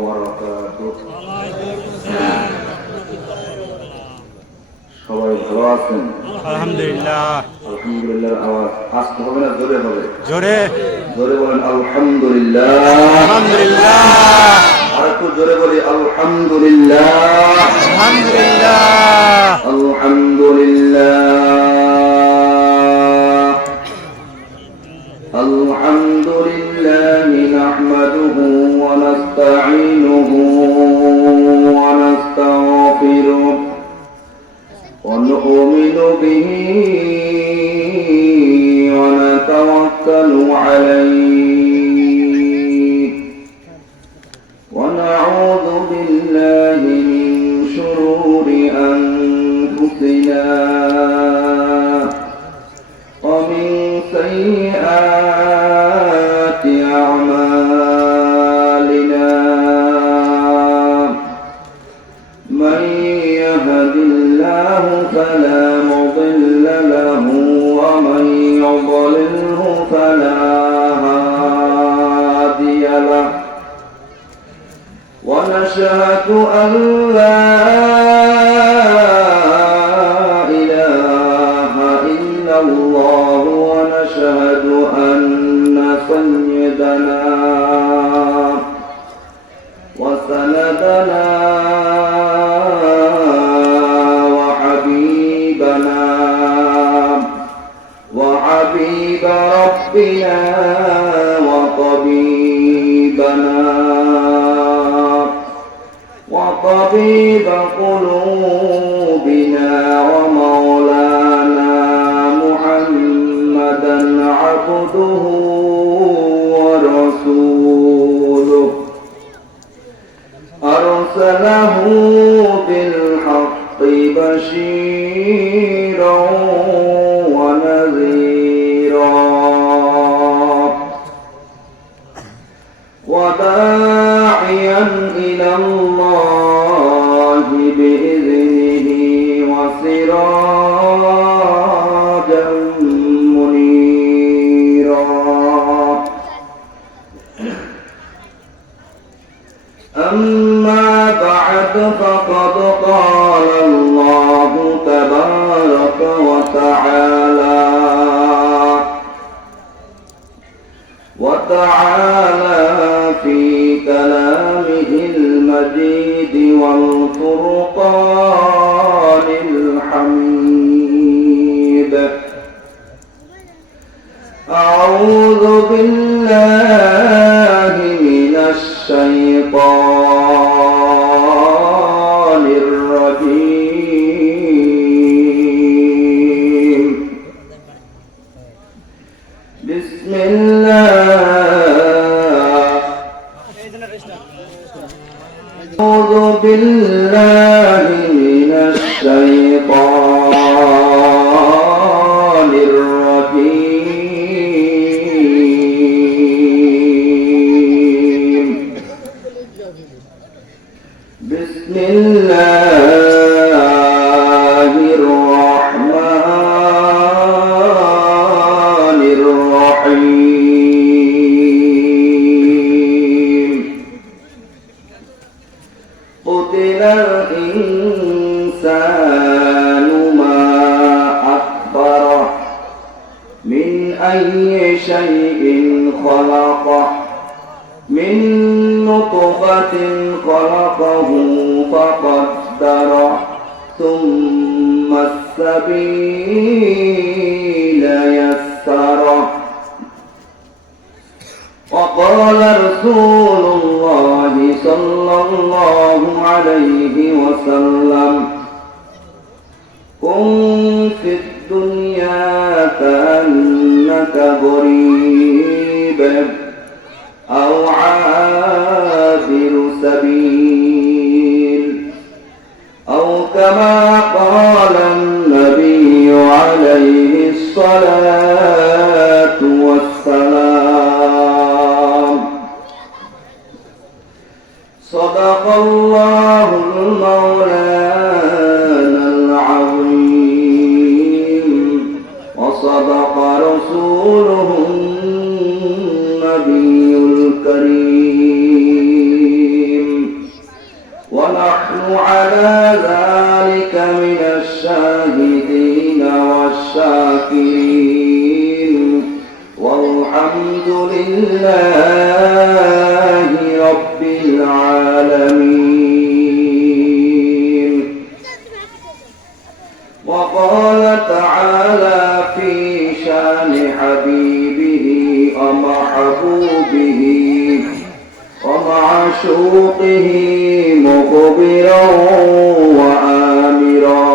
وبركاته সবাই ভালো আছেন? আলহামদুলিল্লাহ। আলহামদুলিল্লাহ আওয়াজ আসতে হবে না জোরে হবে? জোরে জোরে বলেন আলহামদুলিল্লাহ। আলহামদুলিল্লাহ। আর একটু জোরে বলি আলহামদুলিল্লাহ। আলহামদুলিল্লাহ। আলহামদুলিল্লাহ। আলহামদুলিল্লাহ নাহমাদুহু ওয়া নাস্তাঈনুহু ওয়া নাস্তাগফিরুহ ওয়া নু'মিনু বিহি ওয়া নাতাওয়াক্কালু আলাইহি ওয়া না'উযু বিল্লাহি মিন শুরুরি আনফুসিনা ওয়া মিন সাইয়্যাতি আ'মালিনা মান ইয়াহদিল্লাহু ফালা মুদিল্লা লাহু ওয়া মান ইউদ্লিলহু ফালা হাদিয়া লাহু ওয়া নাশহাদু আন লা الله ونشهد أن سيدنا وسندنا وحبيبنا وحبيب ربنا وطبيبنا وطبيب قلوبنا ومولانا محمدا عبده ورسوله أرسله بالحق بشيرا ونذيرا وداعيا إلى الله بإذنه وسراجا أما بعد فقد قال الله تبارك وتعالى في كلامه المجيد والفرقان الحميد أعوذ بالله من الشيطان الرجيم بسم الله أعوذ بالله من الشيطان الرجيم بسم الله الرحمن الرحيم قتل الإنسان ما أكفره من أي شيء خلقه من نطفة خلقه فقدره ثم السبيل يسره وقال رسول الله صلى الله عليه وسلم كن في الدنيا كأنك غريب أو عابر سبيل أو كما قال النبي عليه الصلاة والسلام صدق الله المولانا العظيم وصدق رسوله النبي الكريم على ذلك من الشاهدين والشاكرين والحمد لله رب العالمين. وقال تعالى في شان حبيبه ومحبوبه ومعشوقه مخبرا وآمرا: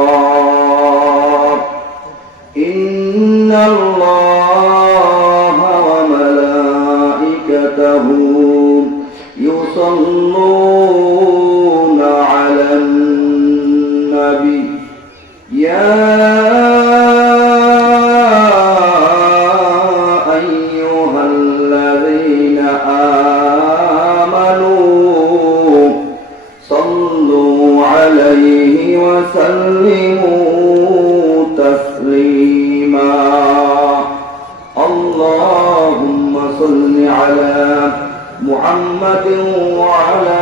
إن الله وملائكته يصلون على النبي يا أيها الذين آمنوا صلوا عليه وسلموا تسليما. اللهم صل على محمد وعلى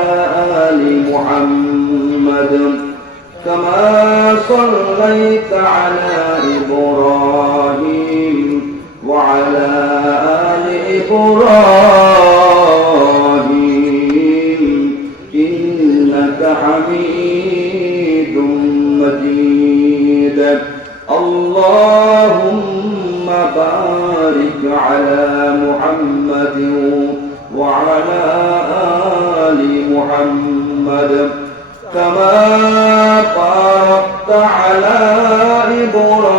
آل محمد كما صليت على إبراهيم وعلى آل إبراهيم إنك حميد مجيد. اللهم بارك على محمد وعلى آل محمد كما باركت على إبراهيم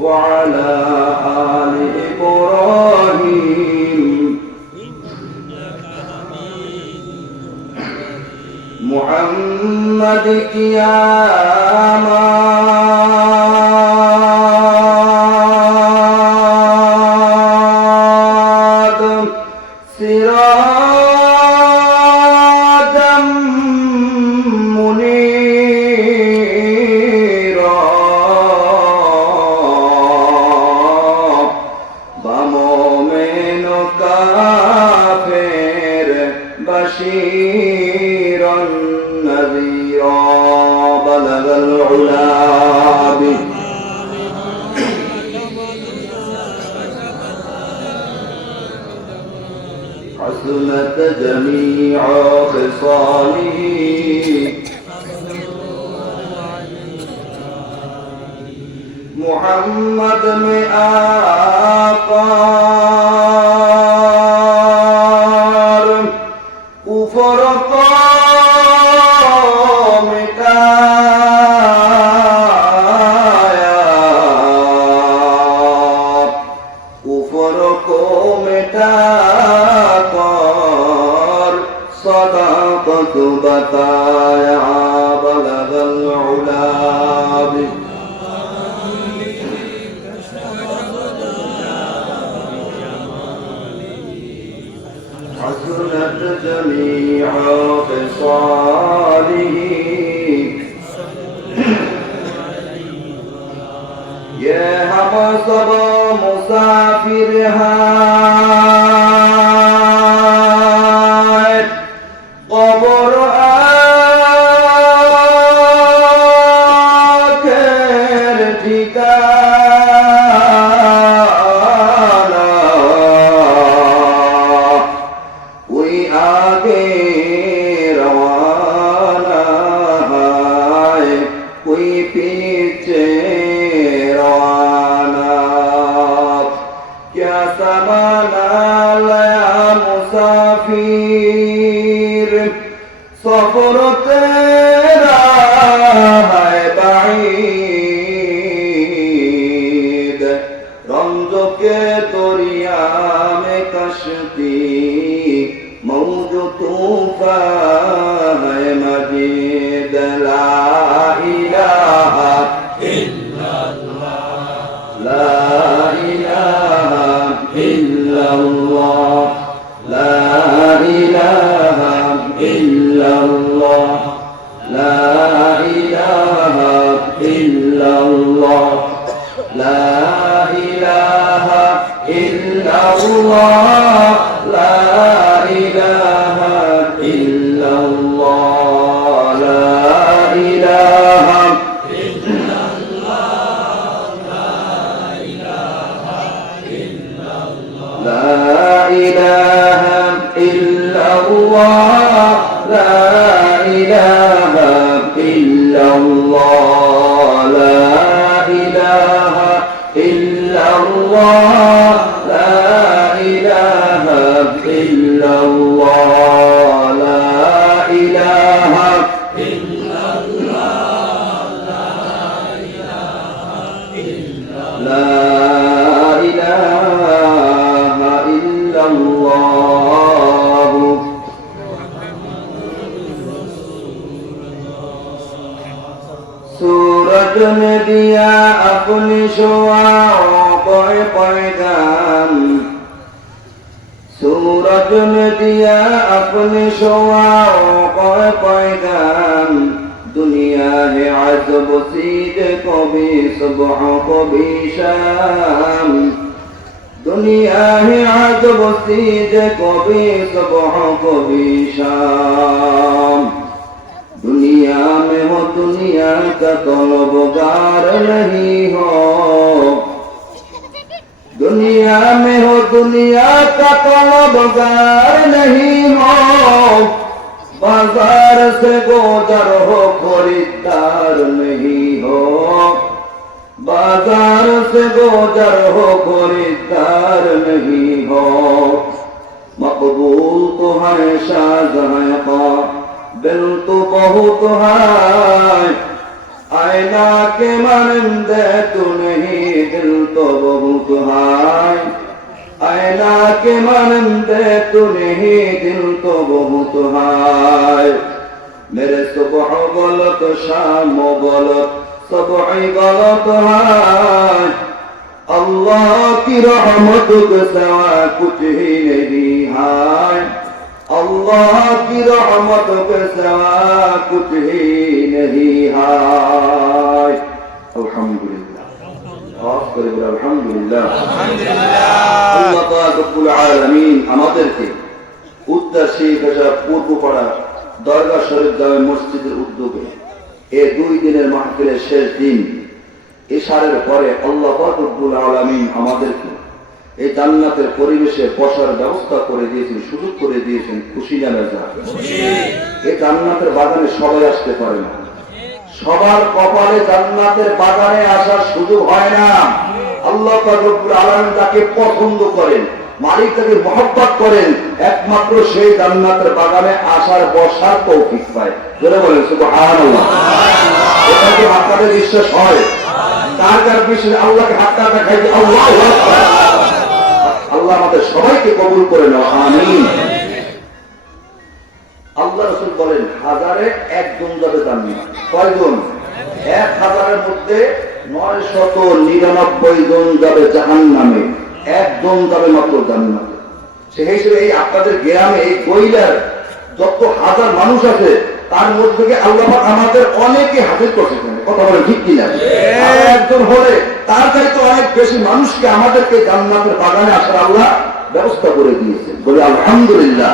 وعلى آل إبراهيم. محمد قيامات سراجا منيرا بمؤمن كافر بشيرا نذيرا بلغ العلا حسنت جميع خصاله محمد में आकार कुफर को मिटाया कुफर को मिटाकर सदाकत बताया बलगल उला حسنت جميع خصاله ये हम सब मुसाफिर हैं कब्र आखिर ठिकाना कोई आगे रवाना है कोई पीछे मुसाफिर सफर तेरा है बाईद रंज के दरिया में कश्ती मौज तूफान है मजीद ला इलाहा इल्लल्लाह ला इलाहा इल्लल्लाह لا إله إلا الله لا إله إلا الله لا إله إلا الله لا إله इल्लल्लाह सूरज ने दिया अपनी शुआओं को पैगाम सूरज ने दिया अपनी शुआओं को पैगाम दुनिया है अज़ब सीध को भी सुबह को भी शाम दुनिया है अज़ब सीध को भी सुबह को भी शाम दुनिया में हो दुनिया का तलबगार नहीं हो दुनिया में हो दुनिया का तलबगार नहीं हो बाजार से गुजर हो खरीदार नहीं हो बाजार से गुजर हो खरीदार नहीं हो मकबूल तो है शाहजहां का दिल तो बहुत है आईना के मानंदे तू नहीं दिल तो बहुत है आईना के मानंदे तू नहीं दिल तो बहुत है मेरे सुबह गलत शाम गलत सब गलत है अल्लाह की रहमत के सिवा कुछ ही नहीं है अल्लाह की रहमत के सिवा कुछ ही नहीं है अल्हम्दुलिल्लाह अल्हम्दुलिल्लाह আল্লাহ পাক রব্বুল আলামিন আমাদেরকে উত্তর শেখা পূর্বপাড়া দরগা শরীফ জামে মসজিদের উদ্যোগে এই 2 দিনের মাহফিলের শেষ দিন ইশারের পরে আল্লাহ পাক রব্বুল আলামিন আমাদেরকে এই জান্নাতের পরিবেশে বসার ব্যবস্থা করে দিয়েছেন সুযোগ করে দিয়েছেন খুশি না বেজা খুশি এই জান্নাতের বাগানে সবাই আসতে পারে না সবার কপালে জান্নাতের বাগানে আসার সুযোগ হয় না আল্লাহ পাক রব্বুল আলামিন তাকে পছন্দ করেন মালিক তাকে মহব্বত করেন একমাত্র সেই জান্নাতের বাগানে আসার বসার তৌফিক পায় জোরে বলেন সুবহানাল্লাহ এটা কি আপনাদের বিশ্বাস হয় কার কার বিশ্বাস আল্লাহকে হাত দেখাইতে আল্লাহু আকবার আল্লাহ আমাদের সবাইকে কবুল করে নাও আমিন আল্লাহ রাসূল বলেন হাজারে একজন যাবে জান্নাত কয়জন 1000 এর মধ্যে 999 জন যাবে জাহান্নামে একজন যাবে মাত্র জান্নাতে সেই হিসেবে এই আপনাদের গ্রামে এই কইলার যত হাজার মানুষ আছে তার মধ্যে থেকে আল্লাহ পাক আমাদের অনেকে হাজির করেছেন কথা বলেন ঠিক কি না একজন হলে তার চাইতে অনেক বেশি মানুষকে আমাদেরকে জান্নাতের বাগানে আসার আল্লাহ ব্যবস্থা করে দিয়েছেন বলে আলহামদুলিল্লাহ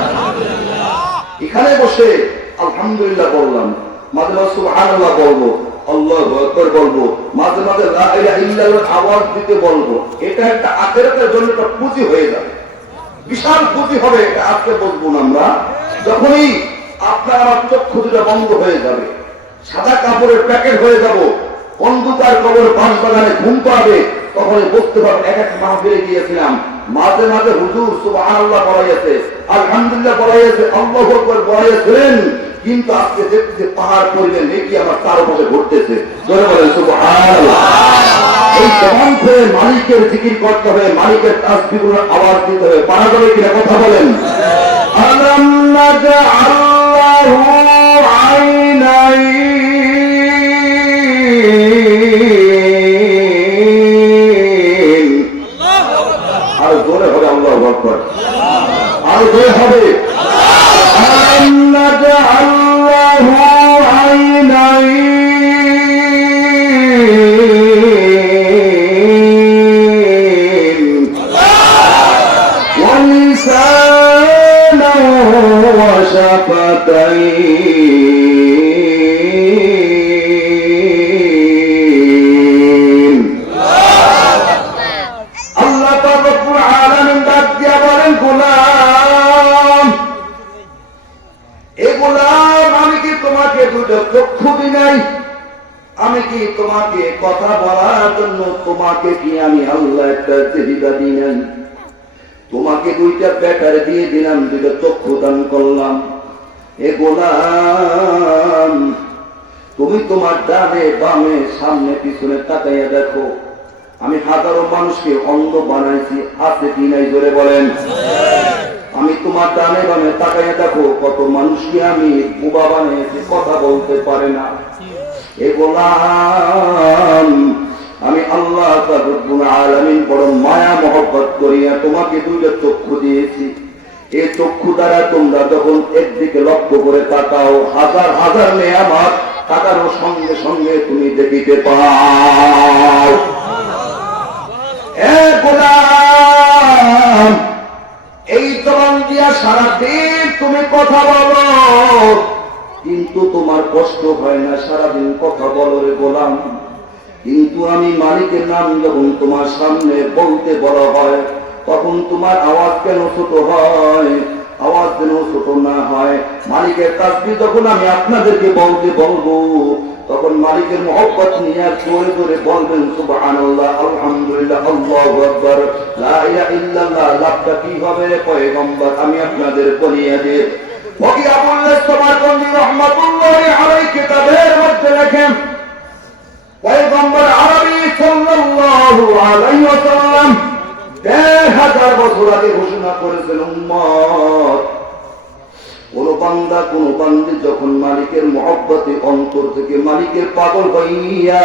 এখানে বসে আলহামদুলিল্লাহ বললাম মাঝে মাঝে সুবহানাল্লাহ বলবো আল্লাহু আকবার বলবো মাঝে মাঝে লা ইলাহা ইল্লাল্লাহ আওয়াজ দিতে বলবো এটা একটা আখিরাতের জন্য একটা পুঁজি হয়ে যাবে বিশাল পুঁজি হবে এটা আজকে বলবো না আমরা যখনই আপনার আমার চক্ষু দুটো বন্ধ হয়ে যাবে সাদা কাপড়ের প্যাকেট হয়ে যাব অন্ধকার কবর বাঁশ বাগানে ঘুম পাবে তখন বুঝতে পারবেন এক এক মাহফিলে গিয়েছিলাম মাঝে মাঝে হুজুর সুবহানাল্লাহ পড়াইছে আলহামদুলিল্লাহ পড়াইছে আল্লাহু আকবার পড়াইছেন কিন্তু আজকে দেখতে পাহাড় পরিবেশ নেকি আমার চারপাশে ঘটতেছে জোরে বলেন সুবহানাল্লাহ এই জবান খুলে মালিকের জিকির করতে হবে মালিকের তাসবিহুর আওয়াজ দিতে হবে পারা যাবে কিনা কথা বলেন আলাম নাজআল্লাহু আইনাইন আর জোরে হবে আল্লাহু আকবার আর জোরে হবে আলাম নাজআল্লাহু আইনাইন ওয়া লিসানান ওয়া শাফাতাইন আল্লাহ পাক রব্বুল আলামিন ডাক দিয়া বলেন গোলাম এ গোলাম আমি কি তোমাকে দুটো চক্ষু দিই নাই আমি কি তোমাকে কথা বলার জন্য তোমাকে কি আমি আল্লাহ একটা জিহ্বা দিই নাই তোমাকে দুইটা ব্যাটারে দিয়ে দিলাম দুটো চক্ষু দান করলাম এ গোলাম তুমি তোমার ডানে বামে সামনে পিছনে তাকাইয়া দেখো আমি হাজারো মানুষকে অন্ধ বানাইছি আছে কি নাই জোরে বলেন দেখো কত মানুষকে আমি বোবা বানিয়েছি, কথা বলতে পারে না। এ গোলাম, আমি আল্লাহ রব্বুল আলামিন বড় মায়া মহব্বত করিয়া তোমাকে দুইটা চক্ষু দিয়েছি। এই চক্ষু দ্বারা তোমরা যখন একদিকে লক্ষ্য করে তাকাও, হাজার হাজার নেয়ামত তাকানোর সঙ্গে সঙ্গে তুমি দেখিতে পাও। এ গোলাম, এই জবান দিয়া সারাদিন তুমি কথা বলো, কিন্তু তোমার কষ্ট হয় না, সারাদিন কথা বলো রে গোলাম। কিন্তু আমি মালিকের নাম যখন তোমার সামনে বলতে বলা হয়, তখন তোমার আওয়াজ কেন ছোট হয়? আওয়াজ যেন ছোট না হয়। মালিকের তাসবিহ যখন আমি আপনাদেরকে বলতে বলবো, তখন মালিকের মহব্বত নিয়ে জোরে জোরে বলবেন সুবহানাল্লাহ, আলহামদুলিল্লাহ, আল্লাহু আকবার, লা ইলাহা ইল্লাল্লাহ। লাভটা কি হবে পয়গম্বর আমি আপনাদের বলিয়ে দিই। ওকি আবুল্লাহ সামারকন্দি রাহমাতুল্লাহি আলাইহি কিতাবের মধ্যে লেখেন, পয়গম্বর আরবি সাল্লাল্লাহু আলাইহি ওয়াসাল্লাম ১,৫০০ বছর আগে ঘোষণা করেছেন, উম্মত, কোন বান্দা কোন বান্দি যখন মালিকের মহব্বতে অন্তর থেকে মালিকের পাগল হইয়া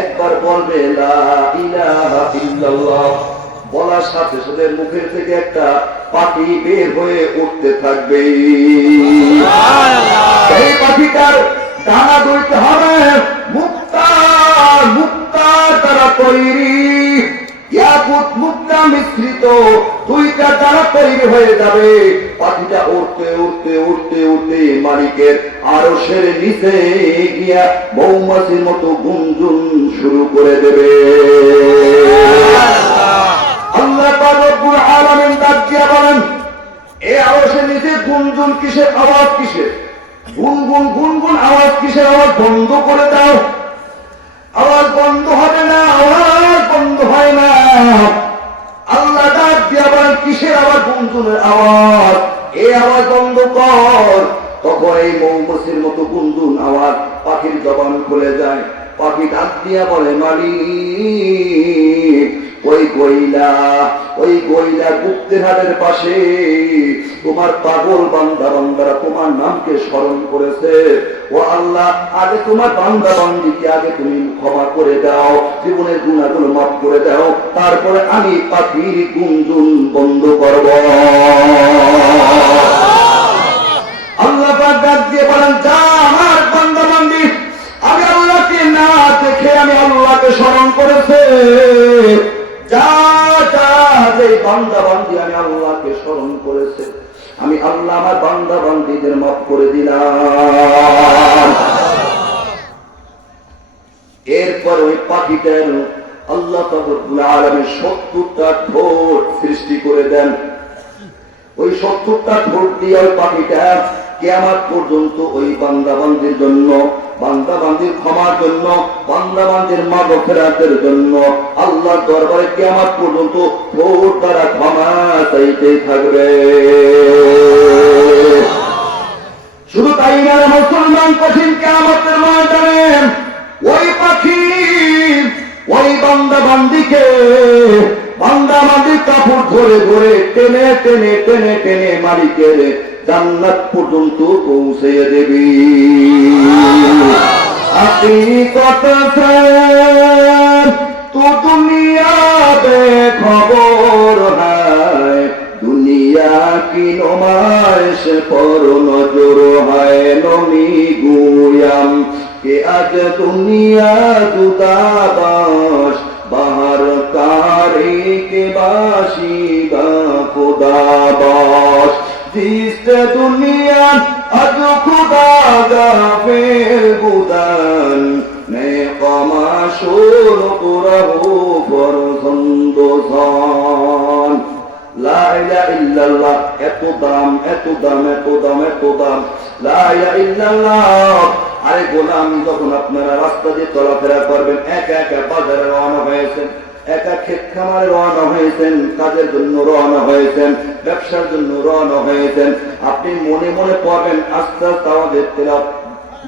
একবার বলবে লা ইলাহা ইল্লাল্লাহ, বলার সাথে সাথে মুখের থেকে একটা পাখি বের হয়ে উঠতে থাকবে। সেই পাখিটার ডানা দুইটা হবে মুক্তার, মুক্তার দ্বারা তৈরি, ইয়াকুত মুক্তা মিশ্রিত, দুইটা দ্বারা তৈরি হয়ে যাবে। পাখিটা উড়তে উড়তে উড়তে উড়তে মালিকের আরশের নিচে গিয়া মৌমাছির মতো গুনগুন শুরু করে দেবে। আল্লাহ পাক রব্বুল আলামিন ডাক দিয়া বলেন, এই আরশের নিচে গুনগুন কিসের আওয়াজ? কিসের গুনগুন? গুনগুন আওয়াজ কিসের? আওয়াজ বন্ধ করে দাও। আওয়াজ বন্ধ হবে না, আওয়াজ বন্ধ হয় না। আল্লাহ ডাক দিয়া বলেন, কিসের আওয়াজ? গুনগুনের আওয়াজ। এই আওয়াজ বন্ধ কর। তখন এই মৌমাছির মতো গুনগুন আওয়াজ পাখির জবান খুলে যায়। পাখি ডাক দিয়া বলে, মালিক, ওই গইলা গুপ্তেরহাটের পাশে তোমার পাগল বান্দা বান্দারা তোমার নামকে স্মরণ করেছে। ও আল্লাহ, আগে তোমার বান্দা বান্দিকে আগে তুমি ক্ষমা করে দাও, জীবনের গুনাহগুলো মাফ করে দাও, তারপরে আমি পাখির গুনগুন বন্ধ করব। আল্লাহ পাক ডাক দিয়ে বলেন, যা আমার বান্দা বান্দি আমি আল্লাহকে না দেখে আমি আল্লাহকে স্মরণ করেছে, যা যা, যে বান্দা বান্দি আমি আল্লাহকে স্মরণ করেছে, আমি আল্লাহ আমার বান্দা বান্দিদের মাফ করে দিলাম। এরপর ওই পাখিটার আল্লাহ রব্বুল আলামিন ৭০টা ঠোঁট সৃষ্টি করে দেন। ওই ৭০টা ঠোঁট দিয়ে ওই পাখিটা কিয়ামত পর্যন্ত ওই বান্দা বান্দির জন্য, বান্দা বান্দির ক্ষমার জন্য, বান্দা বান্দির মাগফিরাতের জন্য আল্লাহর দরবারে কিয়ামত পর্যন্ত ঠোঁট দ্বারা ক্ষমা চাইতে থাকবে। শুধু তাই না, মুসলমান কঠিন কিয়ামতের ময়দানে ওই পাখি ওই বান্দা বান্দিকে, বান্দা বান্দির কাপড় ধরে ধরে টেনে টেনে টেনে টেনে মালিকের জান্নাত পর্যন্ত পৌঁছে দেবে। আপনি কত তো দুনিয়া বে খবর হয়, দুনিয়া কি নমাইশ পর নজর হয়, নমি গুয়াম কে আজ দুনিয়া দুদাবাস, বাহার কারি কে বাসি বা খুদাবাস, জিস দুনিয়া আজ খুদা গাফির গুদান, নে কমা শুর কুরহু ফরজন্দোজান। লা ইলাহা ইল্লাল্লাহ, এত দাম, এত দাম, এত দাম, এত দাম, লা ইলাহা ইল্লাল্লাহ। আরে গোলাম, যখন আপনারা রাস্তা দিয়ে চলাফেরা করবেন, একা একা বাজারে রওনা হয়েছেন, একা ক্ষেত খামারে রওনা হয়েছেন, কাজের জন্য রওনা হয়েছেন, ব্যবসার জন্য রওনা হয়েছেন, আপনি মনে মনে পড়বেন আস্তে আস্তে আমাদের তেলাওয়াত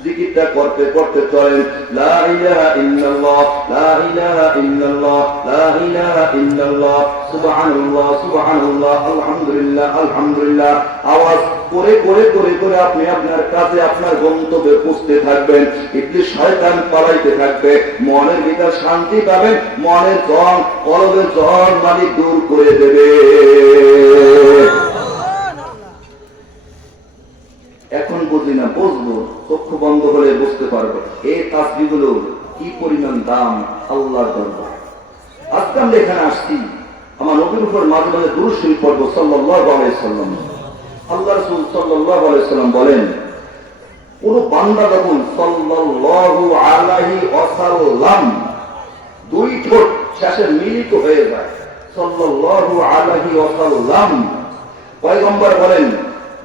জিকিরটা করতে করতে চলেন, লা ইলাহা ইল্লাল্লাহ, লা ইলাহা ইল্লাল্লাহ, লা ইলাহা ইল্লাল্লাহ, সুবহানাল্লাহ, সুবহানাল্লাহ, আলহামদুলিল্লাহ, আলহামদুলিল্লাহ। আওয়াজ করে করে করে করে আপনি আপনার কাজে, আপনার গন্তব্যে পৌঁছতে থাকবেন। ইবলিস শয়তান পালাইতে থাকবে, মনের ভিতর শান্তি পাবেন, মনের জং, কলবের জং মালিক দূর করে দেবে। এখন বুঝি না, বুঝবো, চক্ষু বন্ধ হলে বুঝতে পারবো এই তাসবিহগুলো কি পরিমাণ দাম আল্লাহর দরবারে। আজকে আমরা এখানে আসছি, আমার নবীর উপর মাঝে মাঝে দুরূদ শরীফ পড়ব সাল্লাল্লাহু আলাইহি সাল্লাম। আল্লাহ রাসূল সাল্লাল্লাহু আলাইহি সাল্লাম বলেন, কোন বান্দা যখন সাল্লাল্লাহু আলাইহি ওয়াসাল্লাম দুই ঠোঁট শেষে মিলিত হয়ে যায়, সাল্লাল্লাহু আলাইহি ওয়াসাল্লাম, পয়গম্বর বলেন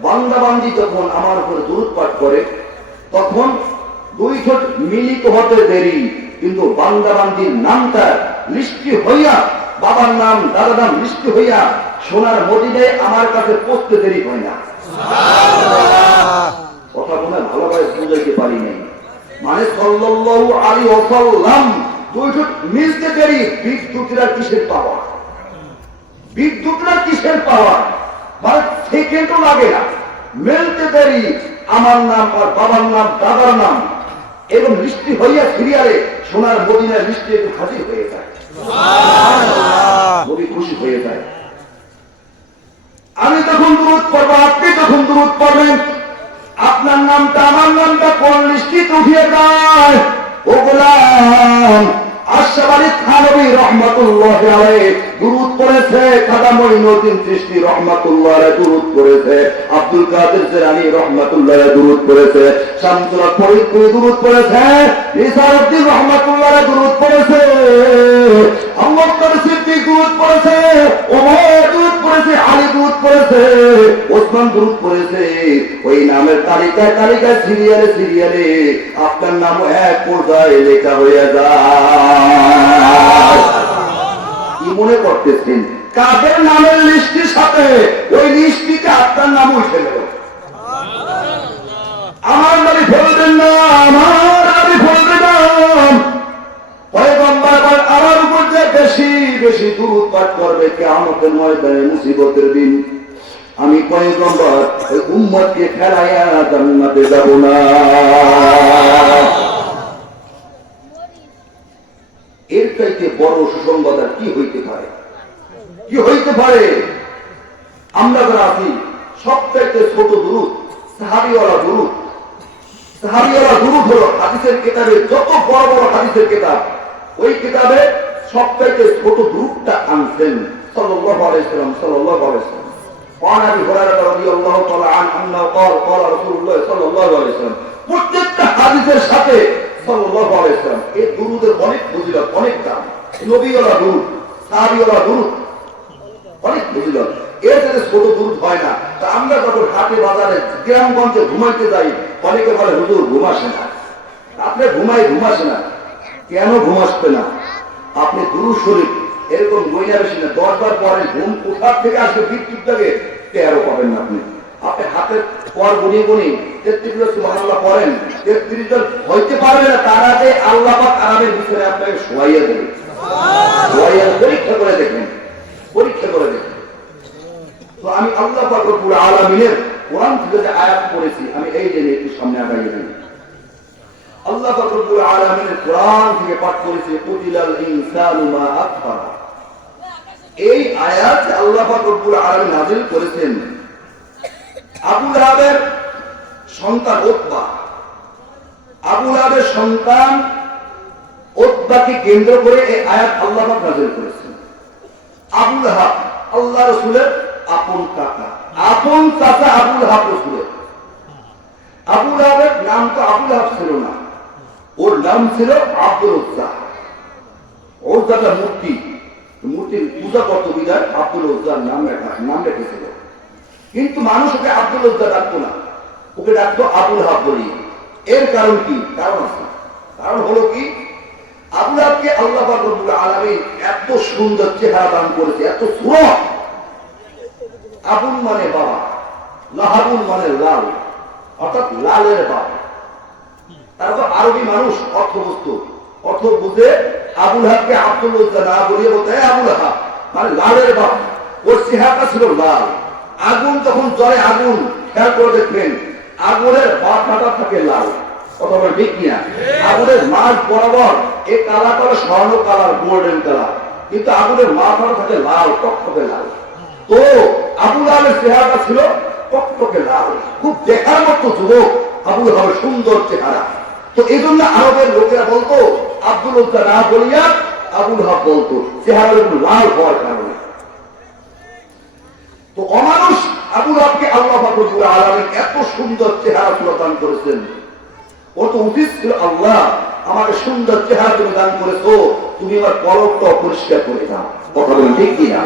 বান্দা বান্দি যখন আমার উপর দুরূদ পাঠ করে তখন দুই ঠোঁট মিলিত হতে দেরি, কিন্তু বান্দা বান্দির নামটা লিস্টি হইয়া, বাবার নাম দাদার নাম লিস্টি হইয়া সোনার মদিনায় আমার কাছে পৌঁছতে দেরি হয় না। কথা বলে ভালোভাবে বুঝাইতে পারি নাই, মানে সাল্লাল্লাহু আলাইহি ওয়াসাল্লাম দুই ঠোঁট মিলতে দেরি, বিদ্যুৎরা কিসের পাওয়া, বিদ্যুৎরা কিসের পাওয়া, মানে সেকেন্ডও লাগে না, মেলতে দেরি। আমার নাম আর বাবার নাম দাদার নাম এবং লিস্টি হইয়া সিরিয়ালে সোনার মদিনার লিস্টি একটু হাজির হয়ে যায়, নবী খুশি হয়ে যায়। আমি তখন দুরূদ পড়বো, আপনি তখন দুরূদ পড়বেন, আপনার নামটা আমার নামটা কোন লিস্টিতে উঠিয়ে যায়। ও গোলাম আশরাফ আলী থানভী রহমাতুল্লাহ আলাইহি দুরূদ পড়েছে, খাজা মঈনুদ্দিন চিশতি রহমাতুল্লাহ আলাইহি দুরূদ পড়েছে, আব্দুল কাদের জিলানী রহমাতুল্লাহ আলাইহি দুরূদ পড়েছে, শামসুল হক ফরিদপুরি দুরূদ পড়েছে, নিসারউদ্দিন রহমাতুল্লাহ আলাইহি দুরূদ পড়েছে, আবু বকর সিদ্দিক দুরূদ পড়েছে, ওমর দুরূদ পড়েছে, আলী দুরূদ পড়েছে, ওসমান দুরূদ পড়েছে। ওই নামের তালিকায় তালিকায় সিরিয়ালে সিরিয়ালে আপনার নামও এক পর্যায়ে লেখা হয়ে যায়। কি মনে করতেছেন কাদের নামের লিস্টির সাথে ওই লিস্টিতে আপনার নাম উঠে গেল? আমার নামে ফেলবেন না, আমার নামে ফেলবেন না। পয়গম্বর বলেন আমার উপর যে বেশি বেশি দুরূদ পাঠ করবে কিয়ামতের ময়দানে মুসিবতের দিন আমি পয়গম্বর ওই উম্মতকে ফেলাইয়া জান্নাতে যাব না। এর চাইতে বড় সুসংবাদ আর কি হইতে পারে, কি হইতে পারে? আমরা যারা আছি সবচাইতে ছোট দুরূদ সাহাবীওয়ালা দুরূদ। সাহাবীওয়ালা দুরূদ হলো হাদিসের কিতাবে যত বড় বড় হাদিসের কিতাব, ওই কিতাবে সবচাইতে ছোট দুরূদটা আনছেন সাল্লাল্লাহু আলাইহি ওয়াসাল্লাম, সাল্লাল্লাহু আলাইহি ওয়াসাল্লাম। وعن ابي هريره رضي الله تعالى عنه انه قال قال رسول الله صلى الله عليه وسلم। প্রত্যেকটা হাদিসের সাথে সাল্লাল্লাহু আলাইহি ওয়াসাল্লাম এই দুরূদের অনেক ফজিলত, অনেক দাম। নবীওয়ালা দুরূদ, সাহাবীওয়ালা দুরূদ, অনেক ফজিলত। এর থেকে ছোট দুরূদ হয় না। তা আমরা যখন হাটে বাজারে গ্রামগঞ্জে ঘুমাইতে যাই, অনেকে বলে হুজুর ঘুমাসে না, আপনি ঘুমাসে না। কেন ঘুমাসবে না? আপনি দুরূদ শরীফ এরকম বইনা বেশি না, 10 বার পরে ঘুম কোথার থেকে আসবে বিদ্যুৎ থেকে 13 পাবেন না। আপনি আপনি হাতের পর গুনি গুনি 33 সুবহানাল্লাহ পড়েন, 33 বার হইতে পারবে না, তার আগে আল্লাহ পাক আরামের ভিতরে আপনাকে শোয়াইয়া দেবে। শোয়াইয়া পরীক্ষা করে দেখেন, পরীক্ষা করে দেখেন। তো আমি আল্লাহ পাক রব্বুল আলামিনের কোরআন থেকে যে আয়াত পড়েছি, আমি এই জন্য একটু সামনে আগাইয়ে দিই। আল্লাহ পাক রব্বুল আলামিনের কোরআন থেকে পাঠ করেছি কুতিলাল ইনসানু মা আকফারা। এই আয়াত আল্লাহ পাক রব্বুল আলামিন নাযিল করেছেন আবু লাহাবের সন্তান উতবা। আবু লাহাবের সন্তান উতবাকে কেন্দ্র করে এই আয়াত আল্লাহ পাক নাযিল করেছেন। আবু লাহাব আল্লাহ রাসূলের আপন কাকা, আপন চাচা আবু লাহাব রাসূলের। আবু লাহাবের নাম তো আবু লাহাব ছিল না, ওর নাম ছিল আব্দুল উজ্জা। উজ্জাটা মূর্তি, মূর্তির পূজা করত বিদায় আব্দুল উজ্জার নাম রেখেছিল। কিন্তু মানুষ ওকে আব্দুল উজ্জা ডাকতো না, ওকে ডাকতো আবু লাহাব বলি। এর কারণ কি? কারণ আছে। কারণ হলো কি, আবু লাহাবকে আল্লাহ পাক রব্বুল আলামিন এত সুন্দর চেহারা দান করেছে, এত সুরত। আবুল মানে বাবা, লাহাবুল মানে লাল, অর্থাৎ লালের বাবা। তারপর আরবি মানুষ অর্থ বুঝতো, অর্থ বুঝে আবুল হাবকে আব্দুল উজ্জা না বলিয়ে বলতে আবুল হাব মানে লালের বাপ। ওর চেহারাটা ছিল লাল। আগুন যখন জ্বলে, আগুন খেয়াল করে দেখবেন আগুনের মাথাটা থাকে লাল। কথা বলে ঠিক কিনা? আগুনের মাঝ বরাবর এই কালারটা স্বর্ণ কালার, গোল্ডেন কালার, কিন্তু আগুনের মাথাটা থাকে লাল, টকটকে লাল। তো আবুল আবের চেহারাটা ছিল টকটকে লাল, খুব দেখার মতো যুবক আবুল আবের সুন্দর চেহারা। তো এই জন্য আরবের লোকেরা বলতো আব্দুল উজ্জা না বলিয়া আবুল হাব বলতো, চেহারা একটু লাল হওয়ার কারণে। তো অমানুষ আবুল হাবকে আল্লাহ পাক রব্বুল আলামিন এত সুন্দর চেহারা প্রদান করেছেন। ওর তো উচিত ছিল, আল্লাহ আমাকে সুন্দর চেহারা তুমি দান করেছো, তুমি আমার পলকটা পরিষ্কার করে দাও। কথা বলেন ঠিক কিনা?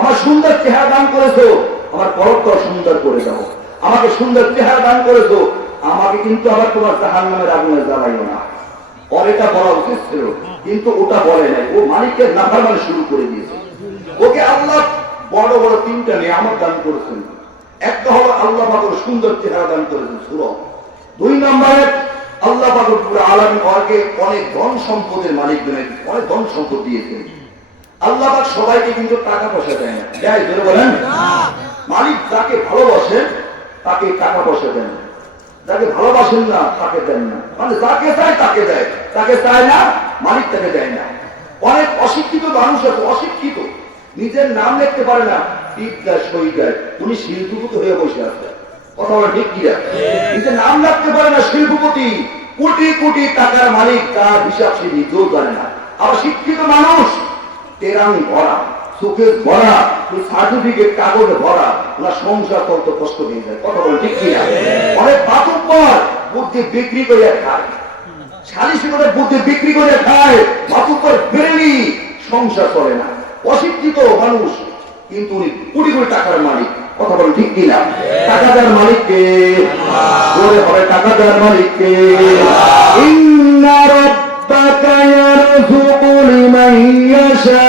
আমার সুন্দর চেহারা দান করেছো, আমার পলকটা সুন্দর করে দাও। আমাকে সুন্দর চেহারা দান করেছো, আমাকে কিন্তু আবার তোমার জাহান্নামের আগুনে জ্বালাইও না। ওর এটা বলা উচিত ছিল, কিন্তু ওটা বলে নাই। ও মালিকের নাফরমানি শুরু করে দিয়েছে। ওকে আল্লাহ বড় বড় তিনটা নিয়ামত দান করেছেন। একটা হলো আল্লাহ পাকের সুন্দর চেহারা দান করেছেন সূরা। দুই নম্বরে আল্লাহ পাক রব্বুল আলামিন ওকে অনেক ধন সম্পদের মালিক বানিয়েছেন, অনেক ধন সম্পদ দিয়েছেন। আল্লাহ পাক সবাইকে কিন্তু টাকা পয়সা দেয় না। দেয় জোরে বলেন? মালিক যাকে ভালোবাসেন তাকে টাকা পয়সা দেন, যাকে ভালোবাসেন না তাকে দেন না। মানে যাকে চায় তাকে দেয়, তাকে চায় না মালিক তাকে দেয় না। অনেক অশিক্ষিত মানুষ আছে, অশিক্ষিত, নিজের নাম লিখতে পারে না, টিপ দেয়, সই দেয়, উনি শিল্পপতি হয়ে বসে আছে। কথা বলা ঠিক কি? নিজের নাম রাখতে পারে না, শিল্পপতি, কোটি কোটি টাকার মালিক, তার হিসাব সে নিজেও জানে না। আবার শিক্ষিত মানুষ তেরাং ভরা, সুখে ভরা, সার্টিফিকেট কাগজে ভরা, ওনার সংসার করতে কষ্ট হয়ে যায়। কথা বলে ঠিক কিনা? অনেক বাতুব্বর বুদ্ধি বিক্রি করে খায়, সালিশি করে বুদ্ধি বিক্রি করে খায়, বাতুব্বর বেরেনি, সংসার চলে না। অশিক্ষিত মানুষ কিন্তু উনি কোটি কোটি টাকার মালিক। কথা বলে ঠিক কিনা? টাকা দেওয়ার মালিককে বলে হবে, টাকা দেওয়ার মালিককে। ইন্না রাব্বাকা ইয়ারযুকু লিমান ইয়াশা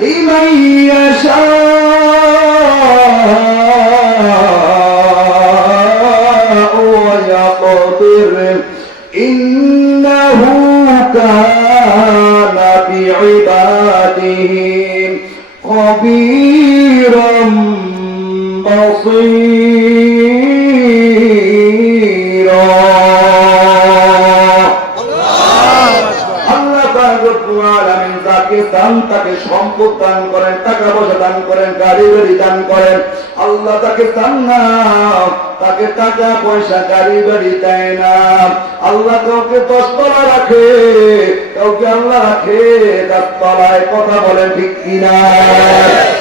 লিমান ইয়াশা ওয়া ইয়াকদির ইন্নাহু কানা বিইবাদিহি খবীরাম বাসীরা। আল্লাহ পাক রব্বুল আলামিন যাকে চান তাকে সম্পদ দান করেন, টাকা পয়সা দান করেন, গাড়ি বাড়ি দান করেন। আল্লাহ তাকে চান না তাকে টাকা পয়সা গাড়ি বাড়ি দেয় না। আল্লাহ কাউকে 10 তলা রাখে, কাউকে আল্লাহ রাখে 10 তলায়। কথা বলেন ঠিক কিনা?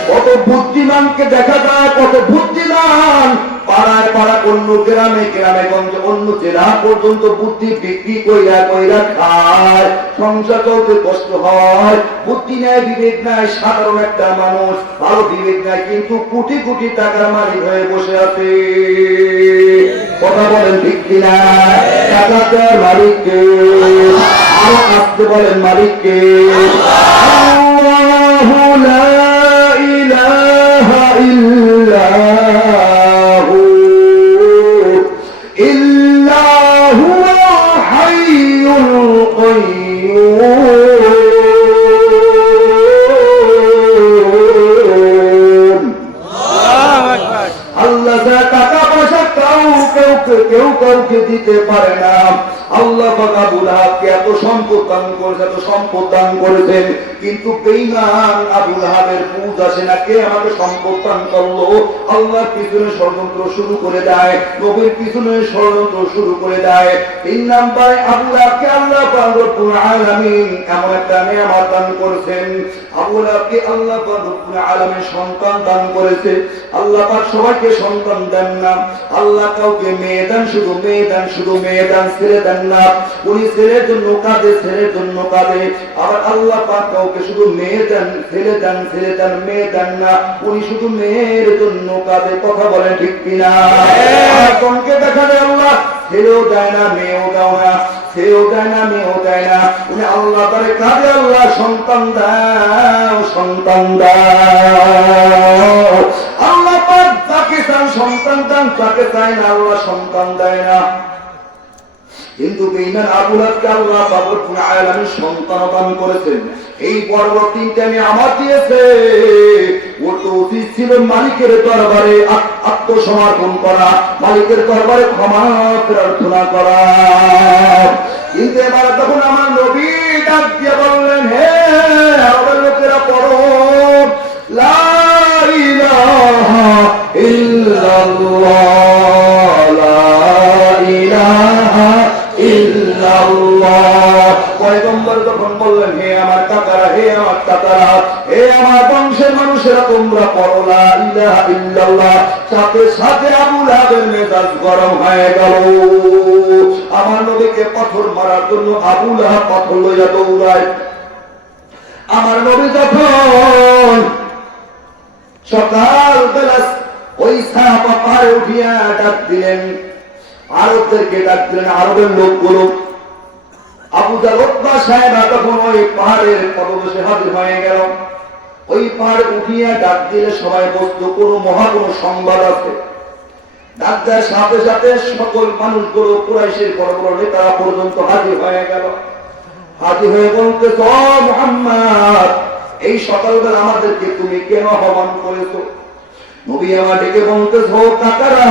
কত বুদ্ধিমানকে দেখা যায়, কত বুদ্ধিমান পাড়ায় পাড়া, অন্য গ্রামে গ্রামে গঞ্জে, অন্য জেলা পর্যন্ত বুদ্ধি বিক্রি কইরা কইরা খায়, সংসার চলতে কষ্ট হয়। বুদ্ধি নাই, বিবেক নাই, সাধারণ একটা মানুষ, ভালো বিবেক নাই, কিন্তু কোটি কোটি টাকার মালিক হয়ে বসে আছে। কথা বলেন ঠিক কিনা? টাকা দেওয়ার মালিককে, আরো আসতে বলেন মালিককে। আল্লাহু লা ইলাহা ইল্লাহু ইল্লাহু হাইয়ুল কাইয়্যুম। আল্লাহ যা টাকা পয়সা কেউ কাউকে দিতে পারে না। আল্লাহ পাক আবুল হাবকে এত সম্পদ দান করেছে, এত সম্পদ দান করেছেন, কিন্তু বেঈমান আবুল হাবের বুঝ আসে না, কে আমাকে সম্পদ দান করলো। আল্লাহর পিছনে ষড়যন্ত্র শুরু করে দেয়, নবীর পিছনে ষড়যন্ত্র শুরু করে দেয়। 3 নম্বরে আবুল হাবকে আল্লাহ পাক রব্বুল আলামিন এমন একটা নিয়ামত দান করেছেন। আবুল হাবকে আল্লাহ পাক রব্বুল আলামিন সন্তান দান করেছে। আল্লাহ পাক সবাইকে সন্তান দেন না। আল্লাহ কাউকে মেয়ে দেন, শুধু মেয়ে দেন, শুধু মেয়ে দেন, ছেলে দেন না। উনি ছেলের জন্য কাঁদে, ছেলের জন্য কাঁদে। আবার আল্লাহ পাক কাউকে শুধু মেয়ে দেন, ছেলে দেন, ছেলে দেন, মেয়ে দেন না। উনি শুধু মেয়ের জন্য কাঁদে। কথা বলেন ঠিক কিনা? কোনকে দেখা যায় আল্লাহ ছেলেও দেয় না, মেয়েও দাও না। সেও দেয় না, মেয়েও দেয় না। উনি আল্লাহ তারে কাঁদে, আল্লাহ সন্তান দাও, সন্তান দাও। আল্লাহ পাক যাকে চান সন্তান দান, তাকে চায় না আল্লাহ সন্তান দেয় না। কিন্তু বেঈমান আবু লাহাবকে আল্লাহ পাক রব্বুল আলামিন সন্তান দান করেছেন। এই বড় তিনটা নিয়ামত দিয়েছে। ওর তো উচিত ছিল মালিকের দরবারে আত্মসমর্পণ করা, মালিকের দরবারে ক্ষমা প্রার্থনা করা। কিন্তু এবার তখন আমার নবী ডাক দিয়ে বললেন, হে আরবের লোকেরা পড়ো লা ইলাহা ইল্লাল্লাহ, লা ইলাহা ইল্লাল্লাহ। পয়গম্বর তখন বললেন, হে আমার কাকারা, হে আমার কাকারা, হে আমার বংশের মানুষেরা, তোমরা পড়ো লা ইলাহা ইল্লাল্লাহ। সাথে সাথে আবু লাহাবের মেজাজ গরম হয়ে গেল। আমার নবীকে পাথর মারার জন্য আবু লাহাব পাথর লইয়া দৌড়ায়। আমার নবী যখন সকাল বেলা ওই সাহাবা পাহাড়ে উঠিয়া ডাক দিলেন, আরবদেরকে ডাক দিলেন, আরবের লোকগুলো। আবু জাহল উতবা সাহেবরা তখন ওই পাহাড়ের পদদেশে হাজির হয়ে গেল। ওই পাহাড়ে উঠিয়া ডাক দিলে সবাই বসতো, কোনো সংবাদ আছে। ডাক দেওয়ার সাথে সাথে সকল মানুষগুলো, কুরাইশের বড় বড় নেতারা পর্যন্ত হাজির হয়ে গেল। হাজির হয়ে বলতেছ, ও মুহাম্মদ, এই সকালবেলা আমাদেরকে তুমি কেন আহ্বান করেছো? নবী আমার ডেকে বলতেছ, কাকারা,